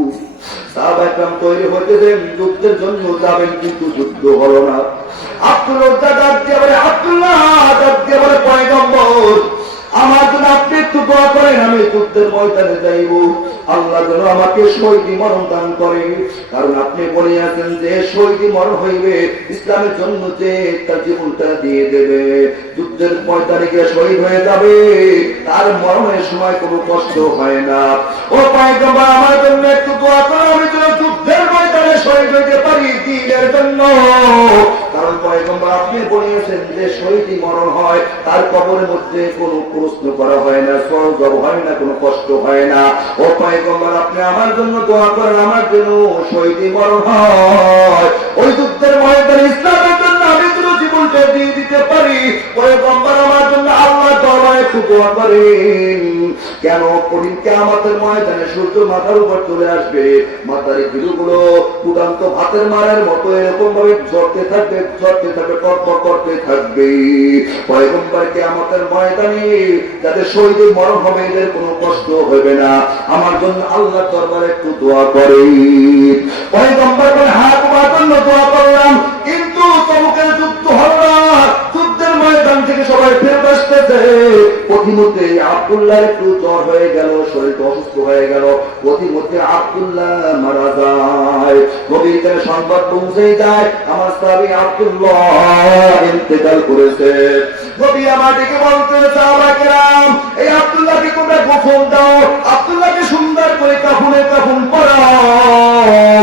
সাহাবা কিরাম তৈরি হইতেছেন, যুদ্ধের জন্য যাবেন, কিন্তু যুদ্ধ হলো না। আব্দুল্লাহ ডাক দিয়ে বলে, আব্দুল্লাহ ডাক দিয়ে বলে, পয়গম্বর, আমার জন্য আপনি একটু দোয়া করেন, আমি যুদ্ধের ময়দানে যাইব, আল্লাহ যেন আমাকে শহীদি মরণ দান করে। কারণ আপনি বলে আছেন যে শহীদি মরণ হইবে, ইসলামের জন্য যে তার জীবনটা দিয়ে দেবে, যুদ্ধের ময়দানে গিয়ে শহীদ হয়ে যাবে, তার মরণের সময় কোনো কষ্ট হয় না। ও পয়গম্বর, আমার জন্য একটু দোয়া করো, আমি যেন যুদ্ধের ময়দানে শহীদ হইতে পারি দ্বীনের জন্য। কারণ পয়গম্বর আপনি বলেছেন যে শহীদ মরণ হয় তার কবরের মধ্যে কোনো প্রশ্ন করা হয় না, সওয়াল হয় না, কোনো কষ্ট হয় না। ও পয়গম্বর আপনি আমার জন্য দোয়া করেন, আমার জন্য শহীদ মরণ হয়। ওই যুদ্ধের ময়দানে ইসলামের জন্য আমি যদি জীবনটা দিয়ে দিতে পারি, পয়গম্বর আমার জন্য আল্লাহ দরবারে একটু দোয়া করেন। কেন কঠিন কিয়ামতের ময়দানে সূর্য মাথার উপর চলে আসবে, মাথার গিলুগুলো উড়ন্ত ভাতের মারের মতো এরকম ভাবে ঝরতে থাকবে, ঝরতে থাকবে, টকবক করতে থাকবে। পয়গম্বর কিয়ামতের ময়দানে যাদের শহীদ মরণ হবে এদের কোনো কষ্ট হবে না, আমার জন্য আল্লাহ দরবারে একটু দোয়া করে। পয়গম্বর বলে হ্যাঁ তোমার জন্য দোয়া করলাম, কিন্তু তবুকের যুদ্ধ হলো না, যুদ্ধের ময়দান থেকে সবাই ফেরত আসতেছে। প্রতিমধ্যে আব্দুল্লাহ একটু জ্বর হয়ে গেল, শরীর অসুস্থ হয়ে গেল, প্রতিমধ্যে আব্দুল্লাহ মারা যায়। নবীর কাছে সংবাদ পৌঁছে যায় আমার সাহাবী আব্দুল্লাহ ইন্তেকাল করেছে। নবী আমাদেরকে বলতে সাহাবা কেরাম এই আব্দুল্লাহকে তোমরা গোসল দাও, আব্দুল্লাহকে সুন্দর করে কাফনে কাফন পরাও।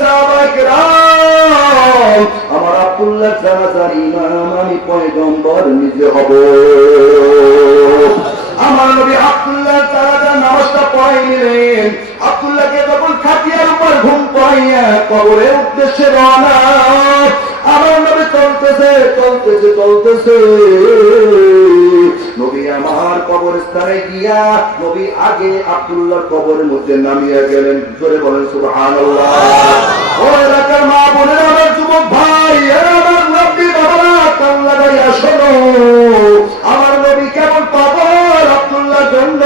সাহাবা কেরাম আমার আব্দুল্লাহ জানাজার ইমাম আমি পয়গম্বর নিজে হব। আমার নবী আব্দুল্লাহ জানাজার নামাজটা পড়াই নিলেন। আব্দুল্লাহকে যখন খাটিয়ার উপর ঘুম পাইয়া কবরের উদ্দেশ্যে রওনা, আমার নবী চলতেছে চলতেছে চলতেছে, নবী আমার কবরস্থানে গিয়া নবী আগে আব্দুল্লাহর কবরের মধ্যে নামিয়া গেলেন। জোরে বলেন সুবহানাল্লাহ। ও এলাকার মা বোনেরা, আমার যুবক ভাই, আমার নবী বাবারা, কান লাগাইয়া শোনো, আমার নবী কেমন পাগল আব্দুল্লাহর জন্য।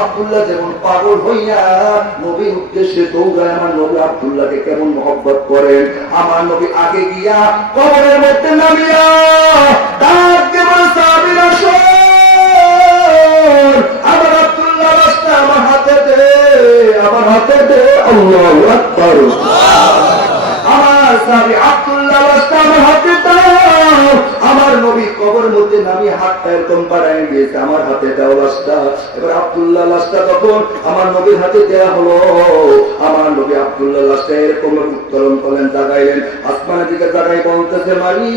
আব্দুল্লাহ যেমন পাগল হইয়া নবীর উদ্দেশ্যে দৌড়ায়, আমার নবী আব্দুল্লাহকে কেমন মহব্বত করেন। আমার নবী আগে গিয়া কবরের মধ্যে নামিয়া ডাক দিয়ে বলে সাহাবীরা শোন, আমার আব্দুল্লাহ লাশটা আমার হাতে দে, আমার হাতে দে। আল্লাহু আকবার। আমার সাহাবী আব্দুল্লাহ লাশটা আমার হাতে দাও। আমার নবী কবরের মধ্যে নামিয়ে হাতটা এরকম বাড়ায় দিয়েছে, আমার হাতে দাও লাশটা। এবার আব্দুল্লাহ লাশটা তখন আমার নবীর হাতে দেওয়া হলো, আমার নবী আব্দুল্লাহ লাশটা এরকম উত্তোলন করলেন, জাগাইলেন, আসমানের দিকে জাগাই বলতেছে মালিক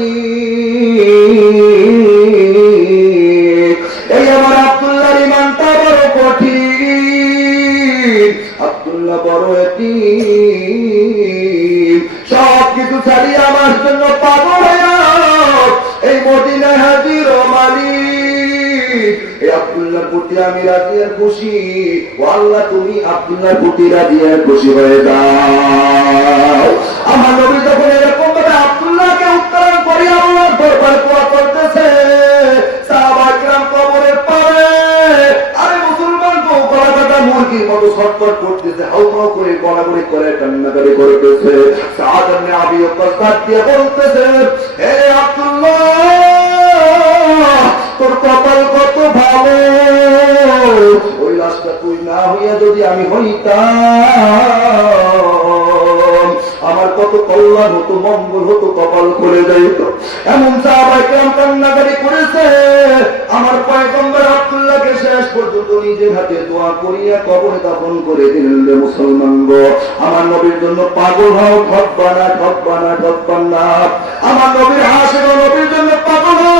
এই আমার আব্দুল্লাহর ঈমানটা বড় কঠিন, আব্দুল্লাহ বড় এতিম, সব কিছু ছাড়িয়ে আমার জন্য পাগল হয়ে এই মদিনায় হাজির ও মালিক। এই আব্দুল্লাহর প্রতি আমি রাজি আর খুশি। ও আল্লাহ তুমি আব্দুল্লাহর প্রতি রাজি আর খুশি হয়ে যাও। আমার নবী যখন এরকম ভাবে আব্দুল্লাহকে উত্তোলন করে আল্লাহর দরবারে দোয়া করতেছে, সাহাবায়ে কেরাম কবরের পারে আরে মুসলমান তো গলা কাটা মুরগির মতো ছটফট করতেছে, হাউমাউ করে গড়াগড়ি করে কান্নাকাটি করতেছে। সাদ ইবনে আবি ওয়াক্কাস দিয়ে বলতেছে, হে আব্দুল্লাহ তোর কপাল কত ভালো, ওই লাশটা তুই না হইয়া যদি আমি হইতাম আমার কত কল্যাণ হতো, মঙ্গল হতো, কপাল খুলে যাইত। এমন সাহাবায়ে কেরাম কান্নাকাটি করেছে। আমার পয়গম্বর আব্দুল্লাহকে শেষ পর্যন্ত নিজের হাতে দোয়া করিয়া কবরে দাফন করে দিলেন। রে মুসলমান গো, আমার নবীর জন্য পাগল হও, ঠকবা না, ঠকবা না, ঠকবা না। আমার নবীর আশিক নবীর জন্য পাগল হও।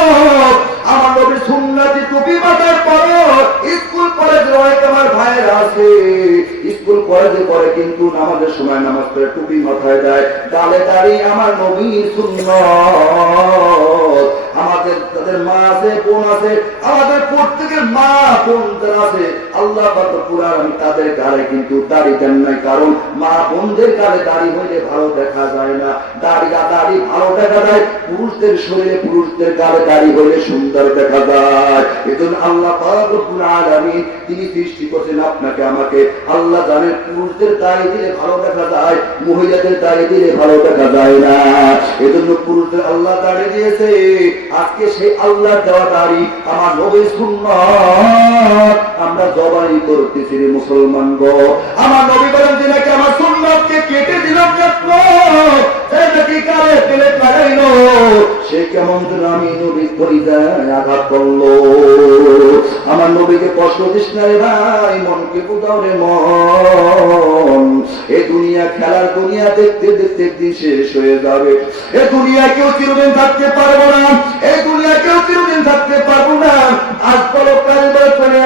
আমার নবীর সুন্নতি টুপি মাথায় পরো। স্কুল কলেজে অনেক আমার ভাইয়েরা আছে, স্কুল কলেজে পড়ে কিন্তু নামাজের সময় নামাজ পড়ে টুপি মাথায় দেয়, গালে দাঁড়িয়ে আমার নবীর সুন্নত। আমাদের তাদের মা আছে, বোন আছে, আমাদের প্রত্যেকের মা বোন যারা আছে আল্লাহ পাক পুরান আমি তাদের গালে কিন্তু দাড়ি দেন নাই, কারণ মা বোনদের গালে দাড়ি হইলে ভালো দেখা যায় না, দাড়ি ভালো দেখা যায় পুরুষদের শরীরে, পুরুষদের গালে দাড়ি হইলে সুন্দর দেখা যায়। এজন্য আল্লাহ পাক রব্বুল আলামিন তিনি সৃষ্টি করেছেন আপনাকে আমাকে। আল্লাহ জানেন পুরুষদের দাড়ি দিলে ভালো দেখা যায়, মহিলাদের দাড়ি দিলে ভালো দেখা যায় না। এজন্য পুরুষদের আল্লাহ দাড়ি দিয়েছে। আজকে সেই আল্লাহ দেওয়া দাড়ি আমার নবীর সুন্নাত আমরা জবাই করতেছি। রে মুসলমান গো, আমার নবী বলেন যে নাকি আমার সুন্নাতকে কেটে দিল, সে নাকি কালে তেলে লাগাইল, সে কেমন যেন আমি নবীর পরিচয় আঘাত করলো। আমার নবীকে কষ্ট দিস না রে ভাই, মনকে বুঝাও রে মন। এ দুনিয়া খেলার দুনিয়া, দেখতে দেখতে একদিন শেষ হয়ে যাবে। এ দুনিয়া কেউ চিরদিন থাকতে পারবো না, এই দুনিয়া কেউ চিরদিন থাকতে পারবো না। আজ বলো কাল বলো, চলে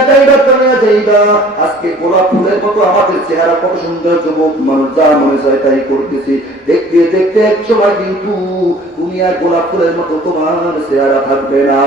যাইবা। আজকে গোলাপ ফুলের মতো আমাদের চেহারা কত সুন্দর, যুবক মানুষ যা মনে চায় তাই করতেছি। দেখতে দেখতে এক সময় কিন্তু দুনিয়ার গোলাপ ফুলের মতো তোমার চেহারা থাকবে না।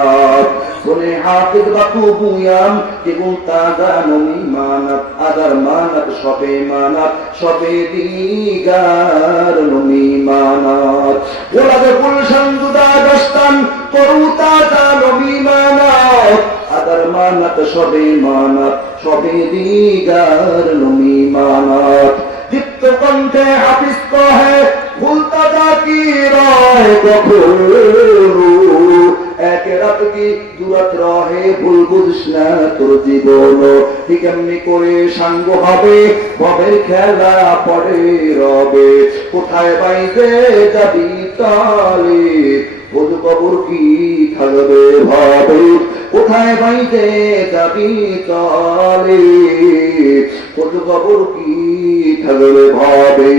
শোনে হাফিজ বাকু বুয়াম কেবল তাজা নমি মানাত আদার মানাত সবে মানাত সবে দিগার নমি মানাত গোলাপের ফুল সন্দুদা দস্তান করু তাজা নমি মানাত আদার মানাত সবে মানাত সবে দিগার নমি মানাত। দীপ্ত কণ্ঠে হাফিজ কহে ভুলতা যা কি রয় কখনো, এক রাত কি দুরাত রহে ভুল বুঝিস না তোর জীবন। ঠিক এমনি করে সাঙ্গ হবে ভবের খেলা পড়ে রবে। কোথায় বাইতে যাবি তালে খোঁজ খবর কি থাকবে ভাবে। কোথায় বাইতে যাবি তালে খোঁজ খবর কি থাকবে ভাবে।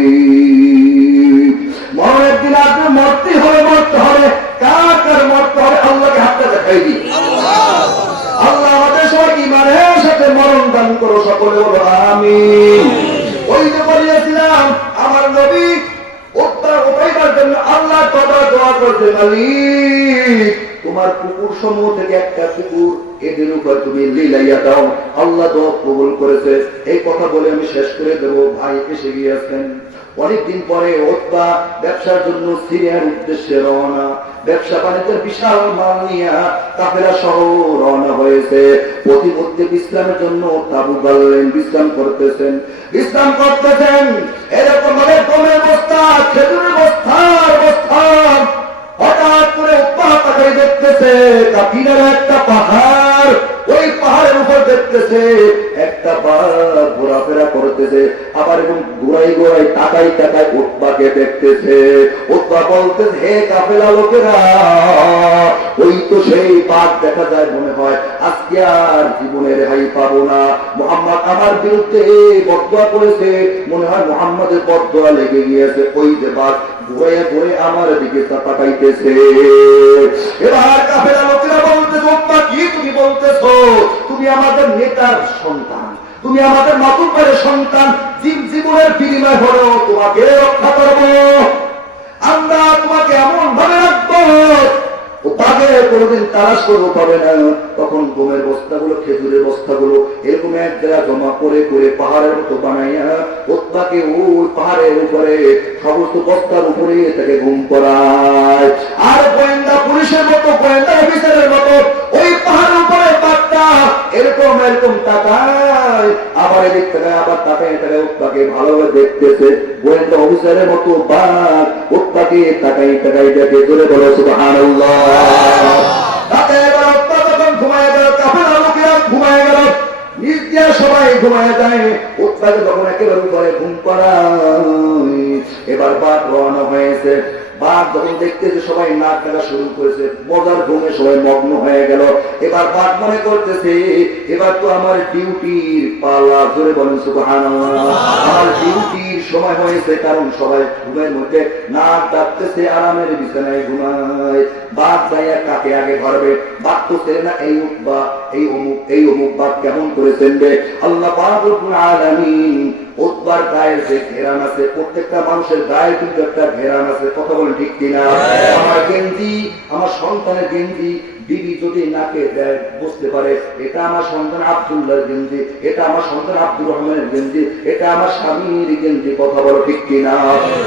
মরণের দিন আপনি মরতে হবে, কার মরতে হবে আল্লাহকে হাতটা দেখাই দিই। আল্লাহ আমাদের সবাইকে ইমানের সাথে মরণ দান করো, সকলে বলো আমিন। ওই যে বলিয়েছিলাম আমার নবী উঠাইবার জন্য আল্লাহ দোয়া করতে, মালিক তোমার কুকুর সমূহ থেকে একটা কুকুর এদের উপর তুমি লীলাইয়া দাও। আল্লাহ দোয়া কবুল করেছে। এই কথা বলে আমি শেষ করে দেবো। ভাই এসে গিয়েছেন অনেকদিন পরে। উতবা ব্যবসার জন্য সিরিয়ার উদ্দেশ্যে রওনা। ব্যবসা বাণিজ্যের বিশাল মাল নিয়ে কাফেলা সহ রওনা হয়েছে। প্রতিমধ্যে বিশ্রামের জন্য তাবু গাড়লেন, বিশ্রাম করতেছেন। এরকম ভাবে গমের বস্তা, খেজুরের বস্তা হঠাৎ করে উতবা তাকাই দেখতেছে কাফিলার একটা পাহাড়। ওই পাহাড়ের উপর দেখতেছে একটা বাঘ ঘোরাফেরা করতেছে। আবার এবং ঘোরাই তাকাই উতবাকে দেখতেছে। উতবা বলতেছে, হে কাফেলা লোকেরা, ওই তো সেই বাঘ দেখা যায়, মনে হয় আজকে আর জীবনে রেহাই পাবো না। মুহাম্মদ আমার বিরুদ্ধে বদদোয়া করেছে, মনে হয় মুহাম্মদের বদদোয়া লেগে গিয়েছে। ওই যে বাঘ ঘুরে আমার দিকে তাকাইতেছে। এবার কাফেলা লোকেরা বলতেছে, উতবা কি তুমি বলতেছো? তুমি আমাদের নেতার সন্তান, তুমি আমাদের মাতুব্বরের সন্তান, জীবনের বিনিময় হলেও তোমাকে রক্ষা করবো, আমরা তোমাকে এমন ভাবে রাখবো তাকে কোনোদিন তালাশ করবো পাবে না। তখন গমের বস্তাগুলো, খেজুরের বস্তাগুলো এরকম এক জায়গা জমা করে পাহাড়ের মতো বানাইয়া উতবাকে ওই পাহাড়ের উপরে সমস্ত বস্তার উপরে তাকে ঘুম করায়। আর গোয়েন্দা পুলিশের মতো, গোয়েন্দা অফিসারের মতো ওই পাহাড়ের উপরে বাঘটা এরকম তাকায়, আবার এদিক থেকে আবার তাকায় উতবাকে ভালোভাবে দেখতেছে। গোয়েন্দা অফিসারের মতো বাঘ উতবাকে তাকাই দেখে, জোরে বলো সুবহানাল্লাহ। সবাই ঘুমায় যায়, উতবাকে যখন একেবারে উপরে ঘুম করায়। এবার বাঘ রওনা হয়েছে। বাঘ যখন দেখতেছে সবাই নাক ডাকা শুরু করেছে, মজার ঘুমে সবাই মগ্ন হয়ে গেল। এবার বাঘ মনে করতেছে এবার তো আমার ডিউটির পালা, জোরে বলেন সুবহানাল্লাহ। আমার ডিউটির সময় হয়েছে, কারণ সবাই ঘুমের মধ্যে নাক ডাকতেছে, আরামের বিছানায় ঘুমায়। বাঘ যাইয়া কাকে আগে ধরবে? বাঘ তো চেনে না এই উতবা, এই অমুক বাঘ কেমন করেছেন রে। আল্লাহ পাক রব্বুল আলামিন উতবার গায়ের যে ঘেরান আছে, প্রত্যেকটা মানুষের গায়ে কিন্তু একটা ঘেরান আছে, কথা বলেন ঠিক কিনা? আমার গেঞ্জি, আমার সন্তানের গেঞ্জি বিবি যদি নাকে দেয় বুঝতে পারে এটা আমার সন্তান আব্দুল্লাহর গেঞ্জি, এটা আমার সন্তান আব্দুর রহমানের গেঞ্জি, এটা আমার স্বামীর গেঞ্জি, কথা বলো ঠিক কিনা?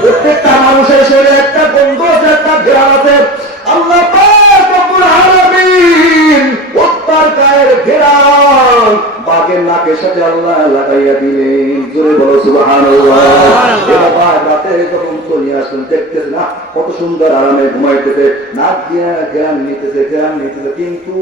প্রত্যেকটা মানুষের শরীরে একটা গন্ধ আছে, একটা ঘেরান আছে। আল্লাহ পাক রব্বুল আলামিন উতবার গায়ের ঘেরান বাঘের নাকের সাথে আল্লাহ লাগাইয়া দিলেন, জোরে বলো সুবহানাল্লাহ। এবার রাতে যখন চলে আসলেন দেখতেছে না কত সুন্দর আরামে ঘুমাইতেছে, নাক দিয়া ঘেরান নিতেছে। কিন্তু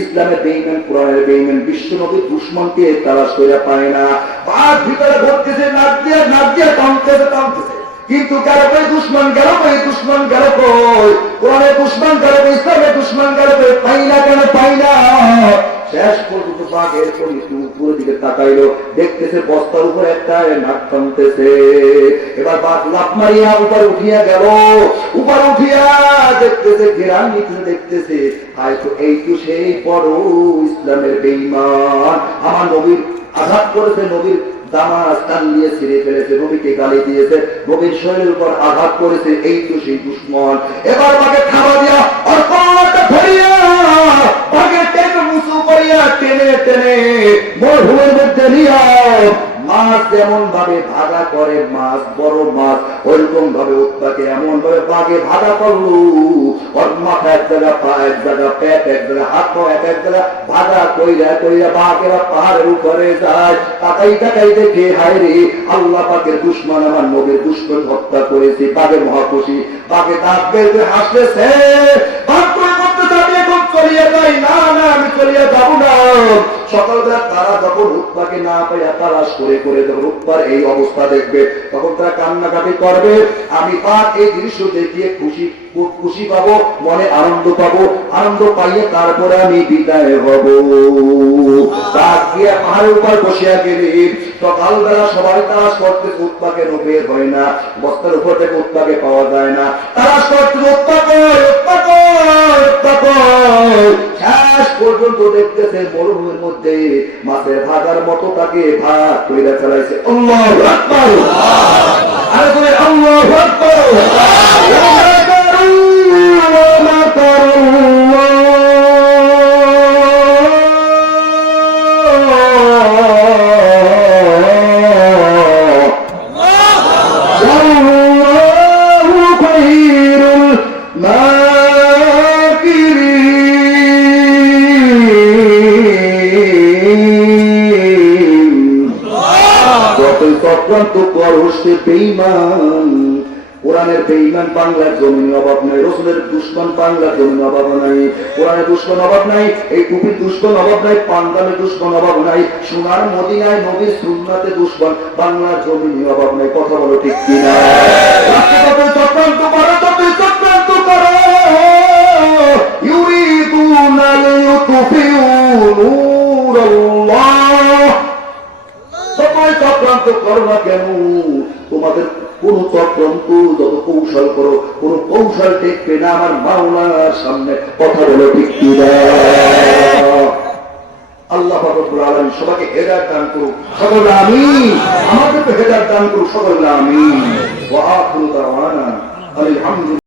ইসলামের বেঈমান, কোরআনের বেঈমান, বিশ্ব নবীর দুশমনকে তালাশ করে পায় না। বাঘ ভিতরে ঘুরতেছে, নাক দিয়া টানতেছে, কিন্তু গেল কই দুশমন, গেল কই। কোরআনের দুশমন কারবে, ইসলামের দুশমন কারবে, পাই না কেন পাই না। শেষ পর্যন্ত পাক এরকম একটু উপরের দিকে তাকাইলো, দেখতেছে বস্তার উপর একটা নাক টানতেছে। এবার পাক লাফ মারিয়া উপরে উঠিয়া গেল, উপরে উঠিয়া দেখতেছে ঘেরান নিচে দেখতেছে, হয়তো এই তো সেই বড় ইসলামের বেঈমান, আমার নবীর আঘাত করেছে, নবীর দামাজ টান দিয়ে ছিঁড়ে ফেলেছে, নবীকে গালি দিয়েছে, নবীর শরীরের উপর আঘাত করেছে, এই তো সেই দুশমন। এবার তাকে খাওয়া দিয়া আর কল্লাটা ধরিয়া বাঘের টেনে মুসু করিয়া টেনে টেনে মরহুমের মধ্যে নিয়া মাছ যেমন ভাবে ভাগা করে, মাছ বড় মাছ ওইরকম ভাবে উৎপাকে এমন ভাবে বাঘে ভাগা করলো, ওর মাথা এক জায়গা, পা এক জায়গা, পেট এক জায়গা, হাত পা এক এক জায়গা ভাগা কইরা কইরা বাঘ এবার পাহাড়ের উপরে যায়। তাকাই তাকাই দেখে হায় রে, আল্লাহ পাকের দুশমন আমার নবীর দুশমন হত্যা করেছে। বাঘে মহাখুশি, বাঘে দাঁত বের করে হাসতেছে, বাঘ করে করতে যাবে এখন চলিয়ে যাই, না না আমি চলিয়ে যাবো না। সকালবেলা তারা যখন উৎপাকে না পাইয়া তালাশ করে করে যখন উৎপার এই অবস্থা দেখবে, তখন তারা কান্নাকাটি করবে। আমি পাক এই দৃশ্য দেখিয়ে খুশি খুশি পাবো, মনে আনন্দ পাবো, আনন্দ পাইয়ে তারপরে আমি বিদায় হব। তাক গিয়া পাহাড়ের উপর বসিয়া গেলে সকালবেলা সবাই তালাশ করতে, উৎপাকে বের হয় না, বস্তার উপর থেকে উৎপাকে পাওয়া যায় না, তালাশ করতে শেষ পর্যন্ত দেখতেছে মরুভূমির মধ্যে মাছের ভাগার মতো তাকে ভাগ করে ফেলাইছে। আল্লাহু আকবার, আরে তুমি আল্লাহু আকবার। চক্রান্ত করো সে বেঈমান, কোরআনের বেঈমান বাংলার জমিনে অভাব নাই, রসুলের দুশমন বাংলার জমিনে অভাব নাই, কোরআনের দুশমন অভাব নাই, এই টুপির দুশমন অভাব নাই, পাঞ্জাবের দুশমন অভাব নাই, সোনার মদিনায় নবীর সুন্নাতে দুশমন বাংলার জমিনে অভাব নাই। কথা বলো ঠিক কিনা? চক্রান্ত করো, চক্রান্ত করো, ইউরিদুনা লিইউতফিউ নূরাল্লাহ। সবাই চক্রান্ত করো না কেন? তোমাদের কোন চক্রান্ত যত কৌশল করো, কোন কৌশল টেকবে না আমার মাওলার সামনে। কথা বলো ঠিক কিনা? আল্লাহ রব্বুল আলামিন সবাইকে হেদায়েত দান করুক, সকলে আমিন। আমাদেরকে হেদায়েত দান করুক, সকলে আমিন। ওয়া আখিরু দাওয়ানা আলহামদুলিল্লাহ।